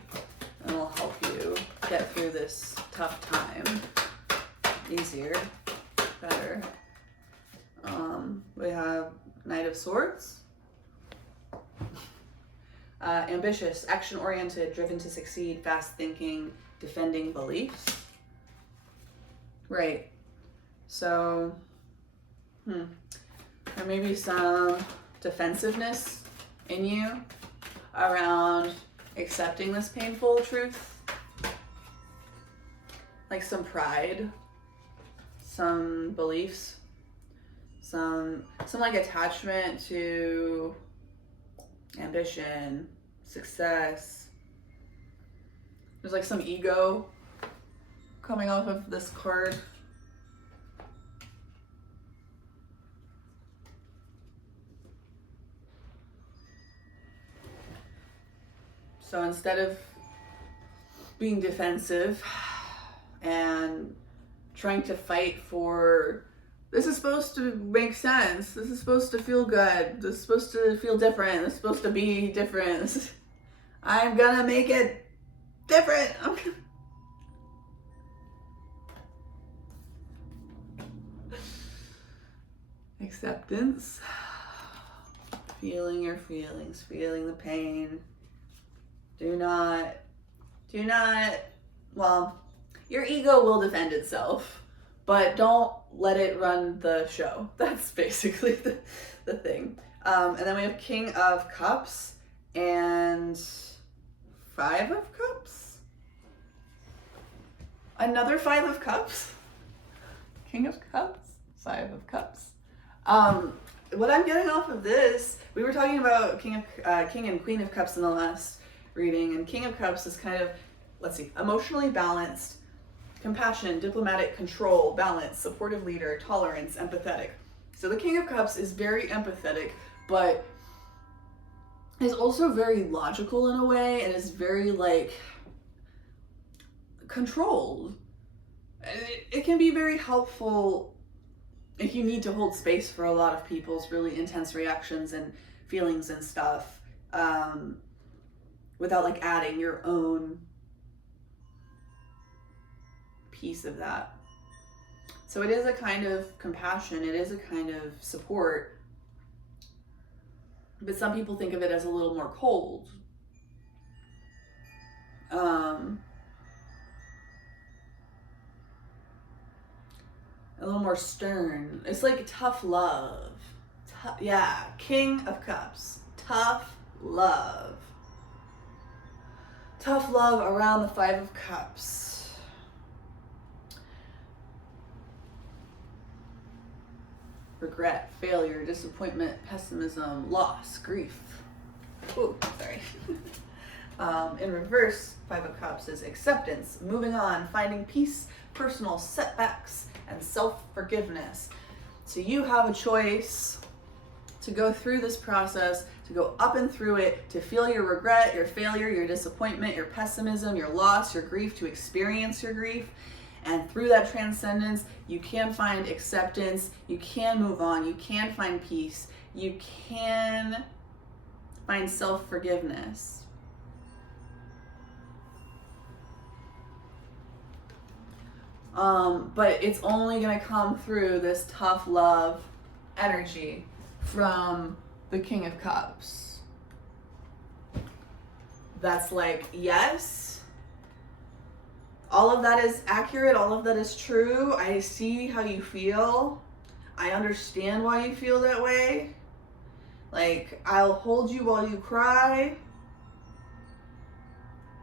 and will help you get through this tough time easier, better. We have Knight of Swords. Ambitious, action-oriented, driven to succeed, fast-thinking, defending beliefs. Right. So, there may be some defensiveness in you around accepting this painful truth. Like some pride, some beliefs, some like attachment to ambition, success. There's like some ego coming off of this card. So instead of being defensive and trying to fight for, this is supposed to make sense, this is supposed to feel good, this is supposed to feel different, this is supposed to be different, I'm gonna make it different. Acceptance, feeling your feelings, feeling the pain. Do not, well, your ego will defend itself, but don't let it run the show. That's basically the thing. And then we have King of Cups and Five of Cups. Another Five of Cups. King of Cups, Five of Cups. What I'm getting off of this, we were talking about King and Queen of Cups in the last reading, and King of Cups is kind of, let's see, emotionally balanced, compassion, diplomatic, control, balance, supportive leader, tolerance, empathetic. So the King of Cups is very empathetic, but is also very logical in a way, and is very like controlled. It can be very helpful if you need to hold space for a lot of people's really intense reactions and feelings and stuff, without like adding your own piece of that. So it is a kind of compassion, it is a kind of support, but some people think of it as a little more cold. a little more stern. It's like tough love. Yeah, King of Cups. Tough love. Tough love around the Five of Cups. Regret, failure, disappointment, pessimism, loss, grief. Ooh, sorry. In reverse, Five of Cups is acceptance, moving on, finding peace, personal setbacks, and self-forgiveness. So you have a choice to go through this process, to go up and through it, to feel your regret, your failure, your disappointment, your pessimism, your loss, your grief, to experience your grief. And through that transcendence, you can find acceptance, you can move on, you can find peace, you can find self-forgiveness. But it's only gonna come through this tough love energy from the King of Cups. That's like, yes, all of that is accurate, all of that is true. I see how you feel. I understand why you feel that way. Like, I'll hold you while you cry.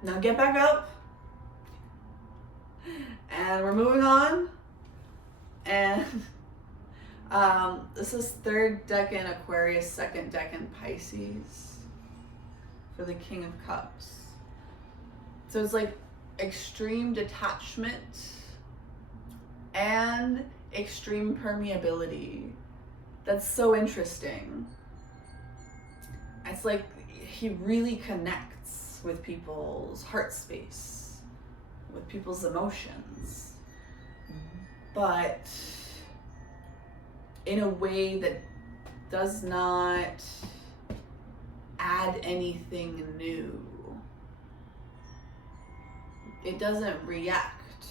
Now get back up. And we're moving on. And this is 3rd decan Aquarius, 2nd decan Pisces for the King of Cups. So it's like extreme detachment and extreme permeability. That's so interesting. It's like he really connects with people's heart space, with people's emotions, but in a way that does not add anything new. It doesn't react.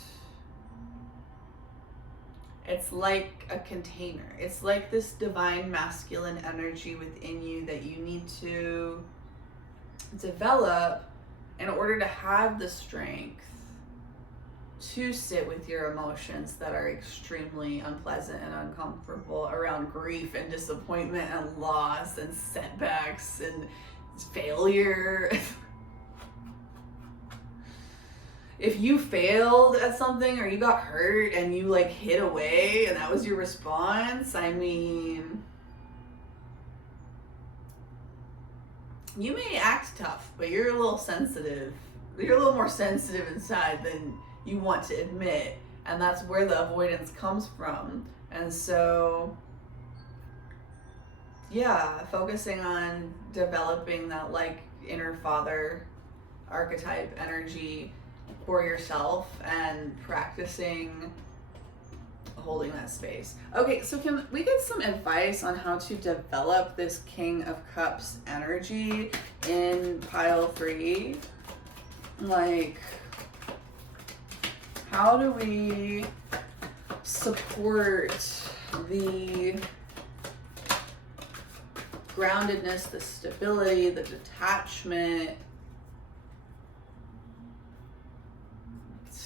It's like a container. It's like this divine masculine energy within you that you need to develop in order to have the strength to sit with your emotions that are extremely unpleasant and uncomfortable around grief and disappointment and loss and setbacks and failure. If you failed at something or you got hurt and you like hid away and that was your response, I mean, you may act tough, but you're a little sensitive. You're a little more sensitive inside than you want to admit, and that's where the avoidance comes from. And so, yeah, focusing on developing that like inner father archetype energy for yourself and practicing holding that space. Okay, so can we get some advice on how to develop this King of Cups energy in pile 3? Like, how do we support the groundedness, the stability, the detachment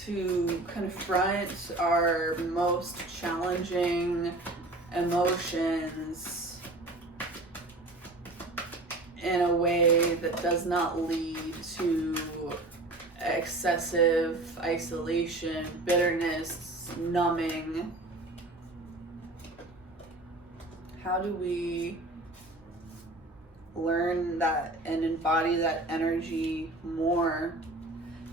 to confront our most challenging emotions in a way that does not lead to excessive isolation, bitterness, numbing? How do we learn that and embody that energy more?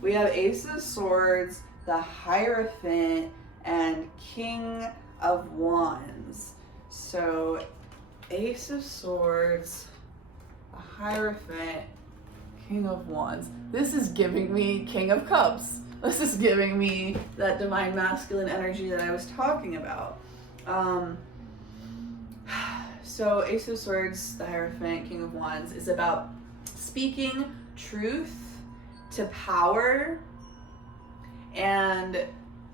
We have Ace of Swords, the Hierophant, and King of Wands. So Ace of Swords, the Hierophant, King of Wands. This is giving me King of Cups. This is giving me that divine masculine energy that I was talking about. So Ace of Swords, the Hierophant, King of Wands is about speaking truth to power, and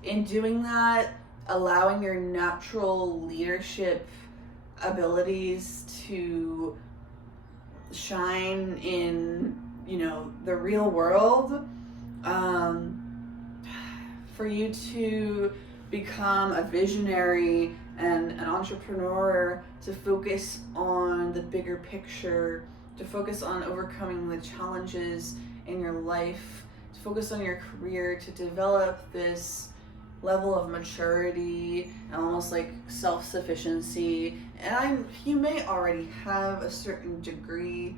in doing that, allowing your natural leadership abilities to shine in, you know, the real world, for you to become a visionary and an entrepreneur, to focus on the bigger picture, to focus on overcoming the challenges in your life, to focus on your career, to develop this level of maturity and almost like self-sufficiency. And you may already have a certain degree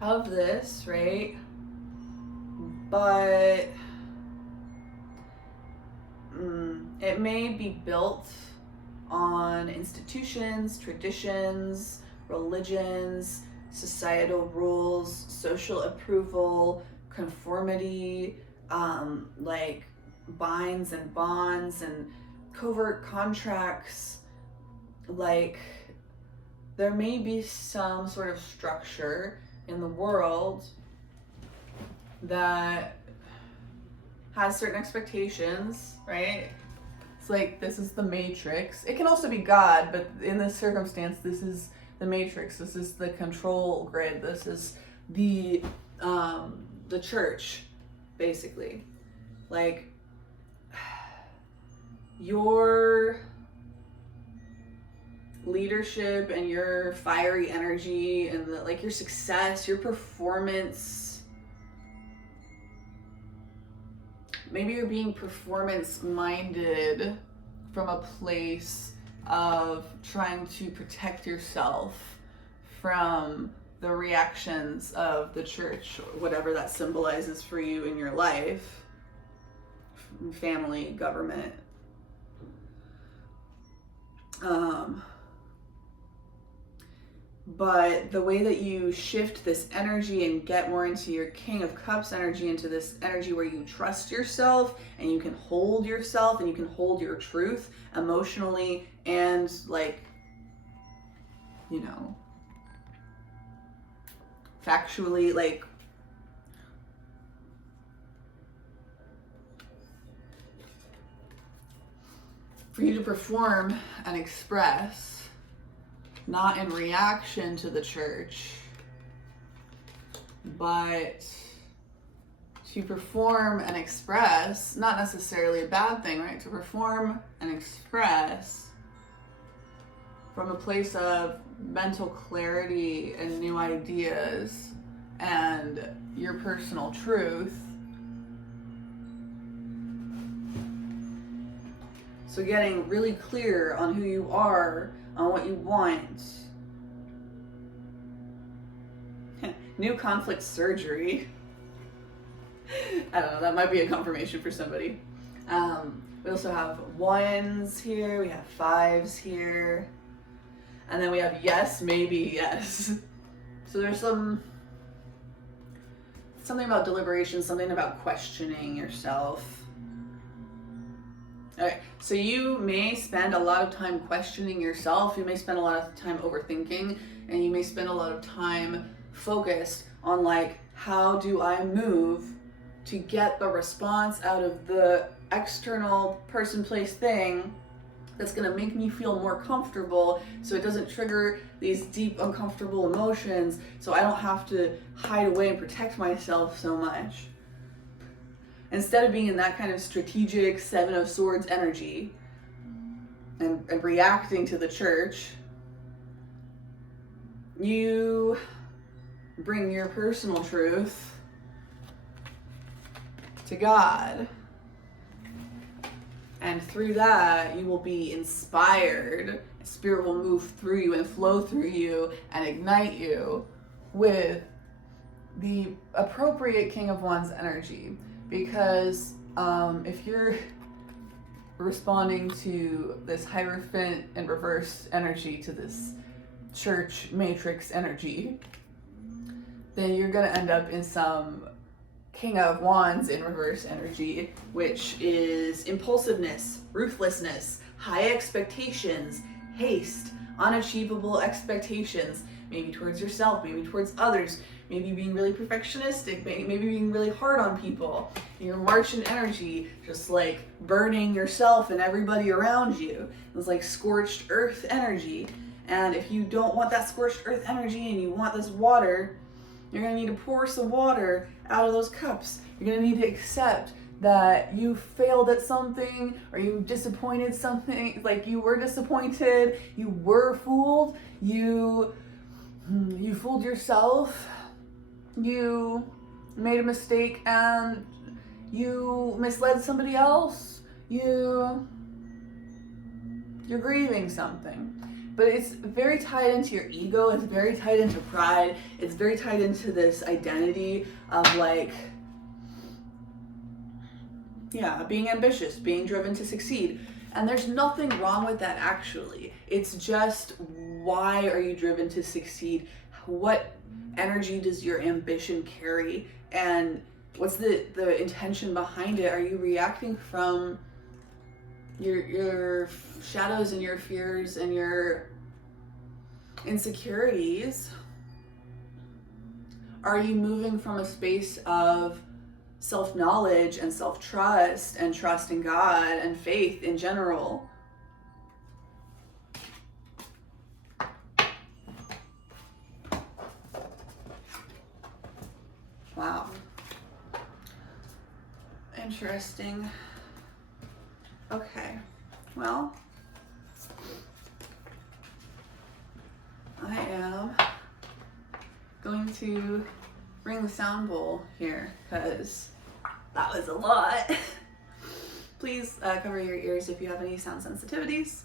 of this, right? But it may be built on institutions, traditions, religions, societal rules, social approval, conformity, like binds and bonds and covert contracts. Like, there may be some sort of structure in the world that has certain expectations, right? It's like, this is the matrix. It can also be God, but in this circumstance, this is the matrix. This is the control grid. This is the church, basically. Like, your leadership and your fiery energy and like your success, your performance. Maybe you're being performance minded from a place of trying to protect yourself from the reactions of the church, whatever that symbolizes for you in your life, family, government. But the way that you shift this energy and get more into your King of Cups energy, into this energy where you trust yourself and you can hold yourself and you can hold your truth emotionally and, like, you know, factually, like, for you to perform and express, not in reaction to the church, but to perform and express, not necessarily a bad thing, right? To perform and express from a place of mental clarity and new ideas and your personal truth. So getting really clear on who you are, on what you want. New conflict surgery. I don't know, that might be a confirmation for somebody. We also have ones here, we have fives here, and then we have yes, maybe, yes. So there's something about deliberation, something about questioning yourself. All right, so you may spend a lot of time questioning yourself, you may spend a lot of time overthinking, and you may spend a lot of time focused on, like, how do I move to get the response out of the external person, place, thing that's gonna make me feel more comfortable, so it doesn't trigger these deep, uncomfortable emotions, so I don't have to hide away and protect myself so much. Instead of being in that kind of strategic Seven of Swords energy and reacting to the church, you bring your personal truth to God. And through that, you will be inspired. Spirit will move through you and flow through you and ignite you with the appropriate King of Wands energy. Because if you're responding to this Hierophant and reverse energy, to this church matrix energy, then you're going to end up in some King of Wands in reverse energy, which is impulsiveness, ruthlessness, high expectations, haste, unachievable expectations, maybe towards yourself, maybe towards others, maybe being really perfectionistic, maybe being really hard on people. And your Martian energy, just like burning yourself and everybody around you. It's like scorched earth energy. And if you don't want that scorched earth energy and you want this water, you're gonna need to pour some water out of those cups. You're gonna need to accept that you failed at something, or you disappointed something, like you were disappointed, you were fooled, you fooled yourself, you made a mistake and you misled somebody else, you're grieving something. But it's very tied into your ego, it's very tied into pride, it's very tied into this identity of like, yeah, being ambitious, being driven to succeed. And there's nothing wrong with that actually. It's just, why are you driven to succeed? What energy does your ambition carry? And what's the intention behind it? Are you reacting from your shadows and your fears and your insecurities? Are you moving from a space of self-knowledge and self-trust and trust in God and faith in general? Wow. Interesting. Okay, well, I am going to bring the sound bowl here because that was a lot. Please cover your ears if you have any sound sensitivities.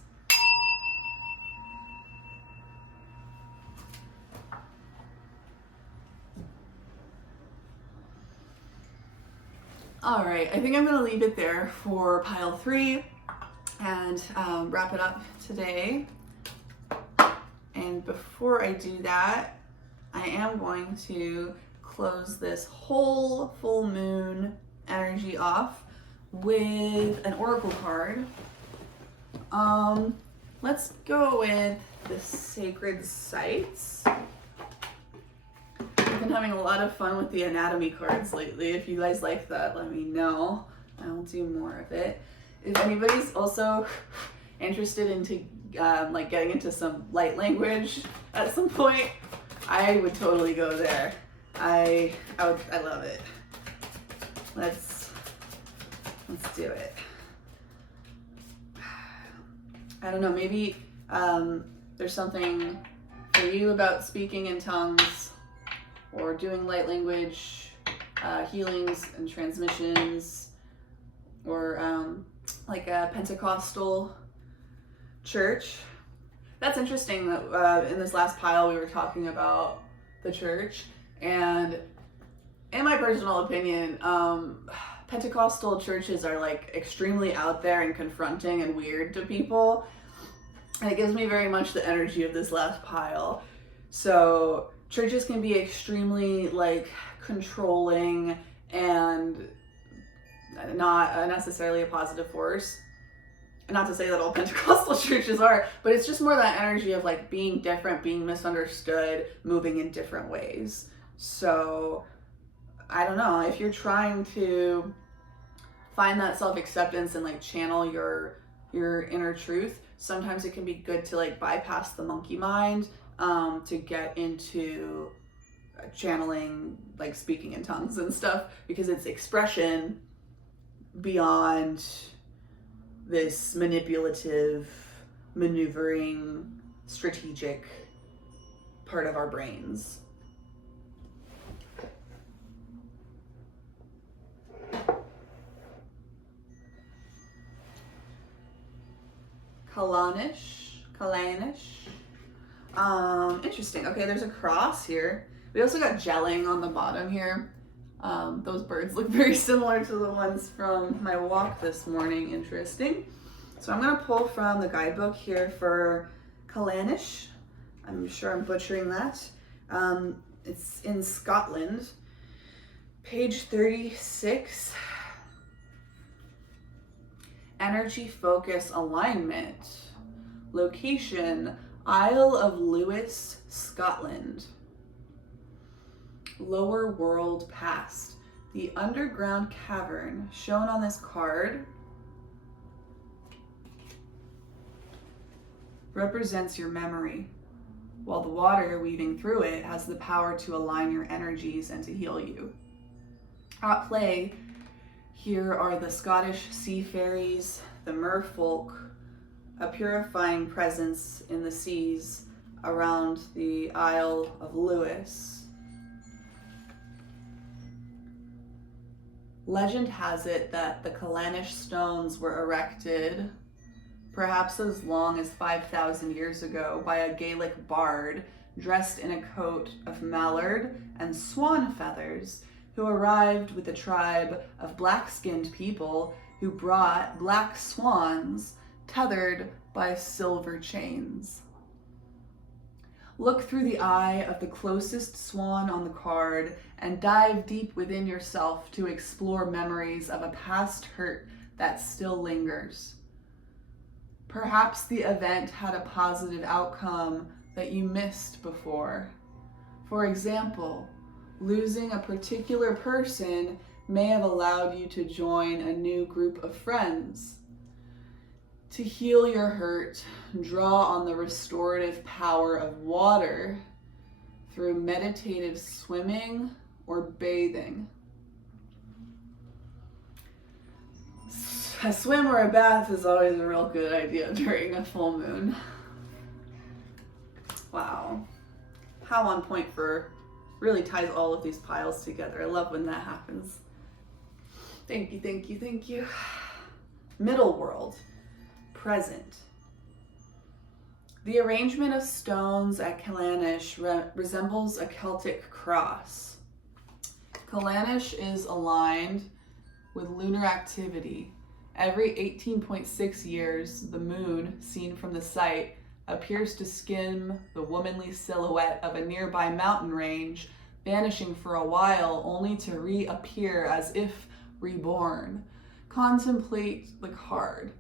All right, I think I'm gonna leave it there for pile 3 and wrap it up today. And before I do that, I am going to close this whole full moon energy off with an oracle card. Let's go with the sacred sites. I've been having a lot of fun with the anatomy cards lately. If you guys like that, let me know. I'll do more of it. If anybody's also interested into like getting into some light language at some point, I would totally go there. I love it. Let's do it. I don't know, maybe there's something for you about speaking in tongues or doing light language healings and transmissions, or like a Pentecostal church. That's interesting that in this last pile we were talking about the church, and in my personal opinion, Pentecostal churches are like extremely out there and confronting and weird to people, and it gives me very much the energy of this last pile. So churches can be extremely like controlling and not necessarily a positive force. Not to say that all Pentecostal churches are, but it's just more that energy of like being different, being misunderstood, moving in different ways. So I don't know, if you're trying to find that self-acceptance and like channel your inner truth, sometimes it can be good to like bypass the monkey mind to get into channeling, like speaking in tongues and stuff, because it's expression beyond this manipulative, maneuvering, strategic part of our brains. Kalanish. Interesting. Okay, there's a cross here. We also got gelling on the bottom here. Those birds look very similar to the ones from my walk this morning. Interesting. So I'm going to pull from the guidebook here for Kalanish. I'm sure I'm butchering that. It's in Scotland. Page 36. Energy focus alignment. Location, Isle of Lewis, Scotland. Lower world past. The underground cavern shown on this card represents your memory, while the water weaving through it has the power to align your energies and to heal you. At play Here are the Scottish sea fairies, the merfolk, a purifying presence in the seas around the Isle of Lewis. Legend has it that the Callanish stones were erected perhaps as long as 5,000 years ago by a Gaelic bard dressed in a coat of mallard and swan feathers, who arrived with a tribe of black-skinned people who brought black swans tethered by silver chains. Look through the eye of the closest swan on the card and dive deep within yourself to explore memories of a past hurt that still lingers. Perhaps the event had a positive outcome that you missed before. For example, losing a particular person may have allowed you to join a new group of friends. To heal your hurt, draw on the restorative power of water through meditative swimming or bathing. A swim or a bath is always a real good idea during a full moon. Wow. How on point for really ties all of these piles together. I love when that happens. Thank you, thank you, thank you. Middle world, present. The arrangement of stones at Callanish resembles a Celtic cross. Callanish is aligned with lunar activity. Every 18.6 years, the moon, seen from the site, appears to skim the womanly silhouette of a nearby mountain range, vanishing for a while only to reappear as if reborn. Contemplate the card.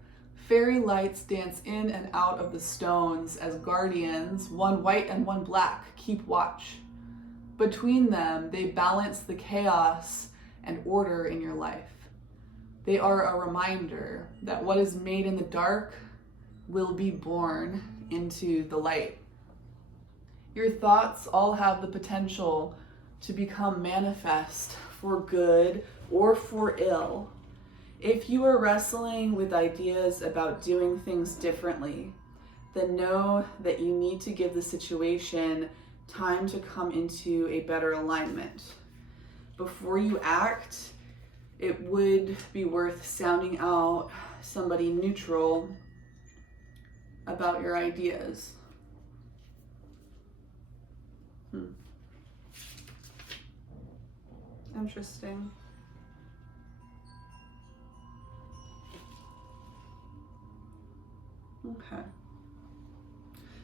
Fairy lights dance in and out of the stones as guardians, one white and one black, keep watch. Between them, they balance the chaos and order in your life. They are a reminder that what is made in the dark will be born into the light. Your thoughts all have the potential to become manifest for good or for ill. If you are wrestling with ideas about doing things differently, then know that you need to give the situation time to come into a better alignment. Before you act, it would be worth sounding out somebody neutral about your ideas. Interesting. Okay.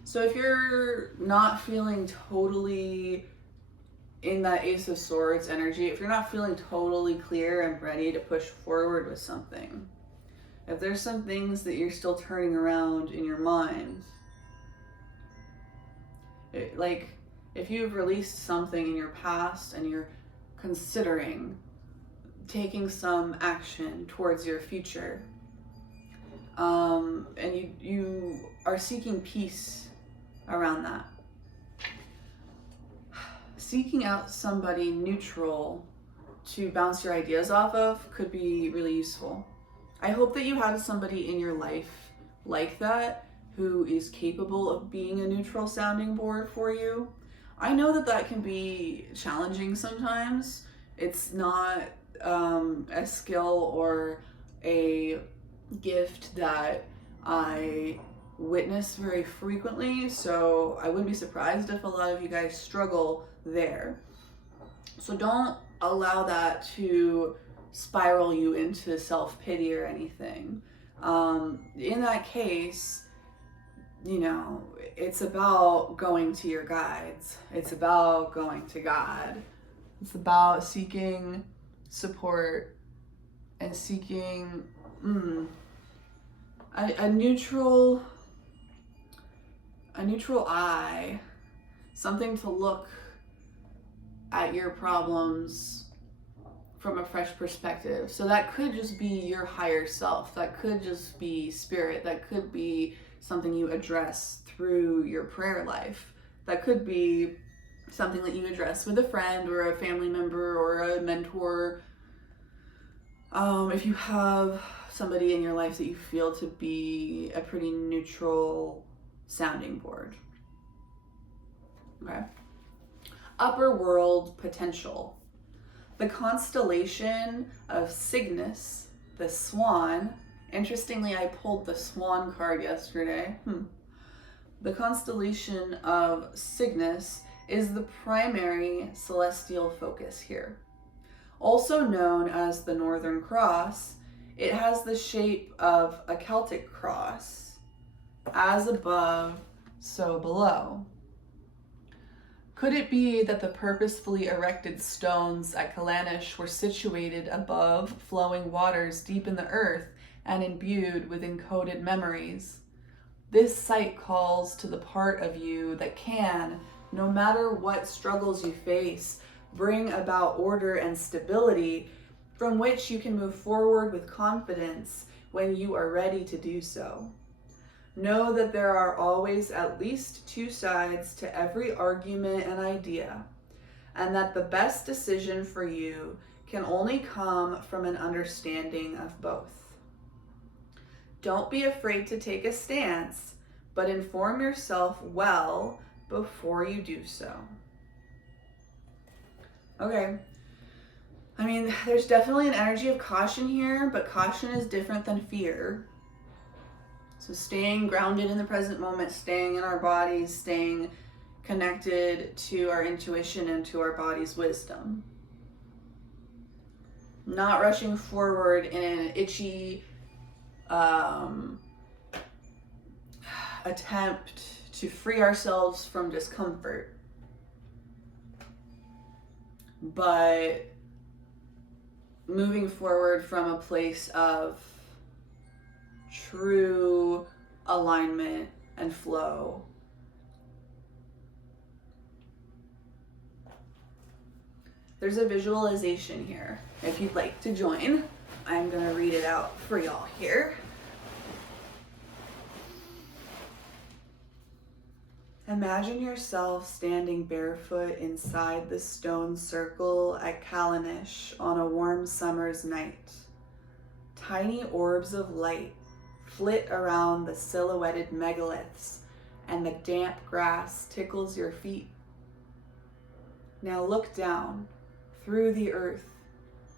So if you're not feeling totally in that Ace of Swords energy, if you're not feeling totally clear and ready to push forward with something, if there's some things that you're still turning around in your mind, like if you've released something in your past and you're considering taking some action towards your future, and you are seeking peace around that, seeking out somebody neutral to bounce your ideas off of could be really useful. I hope that you have somebody in your life like that who is capable of being a neutral sounding board for you. I know that that can be challenging sometimes. It's not a skill or a gift that I witness very frequently, so I wouldn't be surprised if a lot of you guys struggle there. So don't allow that to spiral you into self-pity or anything. In that case, you know, it's about going to your guides. It's about going to God. It's about seeking support and seeking a neutral eye, something to look at your problems from a fresh perspective. So that could just be your higher self. That could just be spirit. That could be something you address through your prayer life. That could be something that you address with a friend or a family member or a mentor. If you have somebody in your life that you feel to be a pretty neutral sounding board. Okay. Upper world potential. The constellation of Cygnus, the swan. Interestingly, I pulled the swan card yesterday. The constellation of Cygnus is the primary celestial focus here. Also known as the Northern Cross, it has the shape of a Celtic cross, as above, so below. Could it be that the purposefully erected stones at Kallanish were situated above flowing waters deep in the earth and imbued with encoded memories? This site calls to the part of you that can, no matter what struggles you face, bring about order and stability from which you can move forward with confidence when you are ready to do so. Know that there are always at least two sides to every argument and idea, and that the best decision for you can only come from an understanding of both. Don't be afraid to take a stance, but inform yourself well before you do so. Okay. I mean, there's definitely an energy of caution here, but caution is different than fear. So staying grounded in the present moment, staying in our bodies, staying connected to our intuition and to our body's wisdom. Not rushing forward in an itchy attempt to free ourselves from discomfort. But moving forward from a place of true alignment and flow. There's a visualization here. If you'd like to join, I'm going to read it out for y'all here. Imagine yourself standing barefoot inside the stone circle at Kallanish on a warm summer's night. Tiny orbs of light flit around the silhouetted megaliths, and the damp grass tickles your feet. Now look down through the earth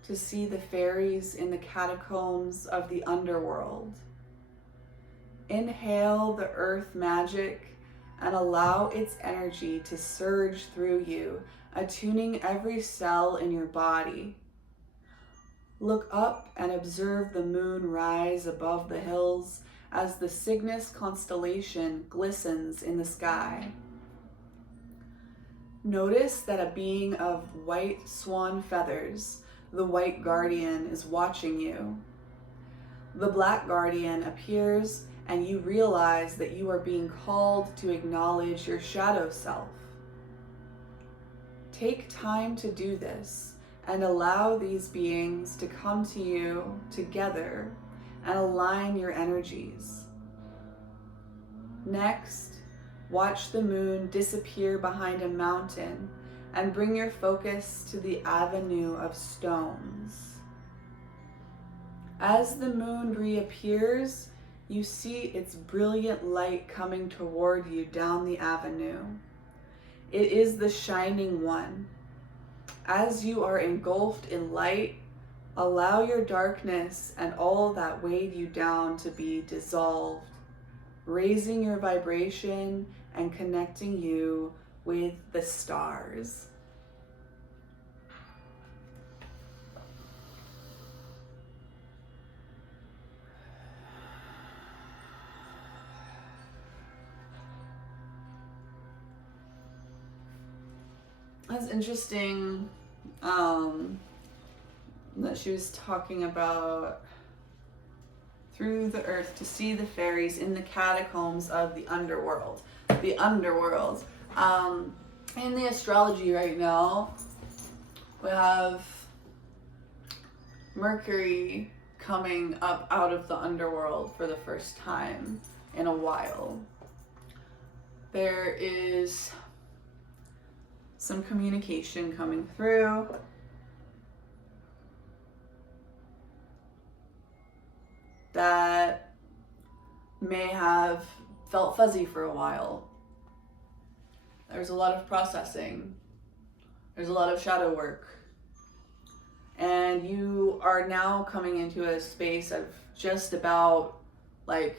to see the fairies in the catacombs of the underworld. Inhale the earth magic and allow its energy to surge through you, attuning every cell in your body. Look up and observe the moon rise above the hills as the Cygnus constellation glistens in the sky. Notice that a being of white swan feathers, the white guardian, is watching you. The black guardian appears and you realize that you are being called to acknowledge your shadow self. Take time to do this and allow these beings to come to you together and align your energies. Next, watch the moon disappear behind a mountain and bring your focus to the avenue of stones. As the moon reappears, you see its brilliant light coming toward you down the avenue. It is the shining one. As you are engulfed in light, allow your darkness and all that weighed you down to be dissolved, raising your vibration and connecting you with the stars. That's interesting that she was talking about through the earth to see the fairies in the catacombs of the underworld. The underworld. In the astrology right now, we have Mercury coming up out of the underworld for the first time in a while. There is some communication coming through. that may have felt fuzzy for a while. There's a lot of processing. There's a lot of shadow work. And you are now coming into a space of just about like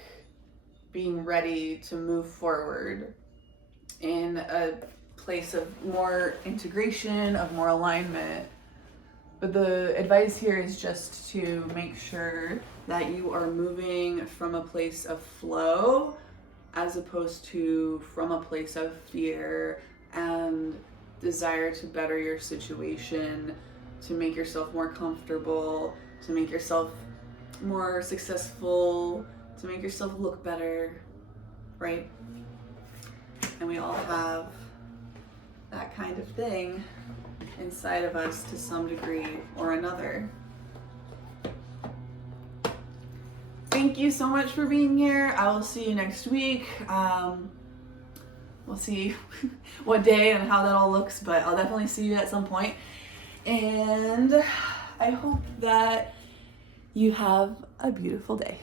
being ready to move forward in a place of more integration, of more alignment. But the advice here is just to make sure that you are moving from a place of flow as opposed to from a place of fear and desire to better your situation, to make yourself more comfortable, to make yourself more successful, to make yourself look better, right? And we all have that kind of thing inside of us to some degree or another. Thank you so much for being here. I will see you next week. We'll see what day and how that all looks, but I'll definitely see you at some point. And I hope that you have a beautiful day.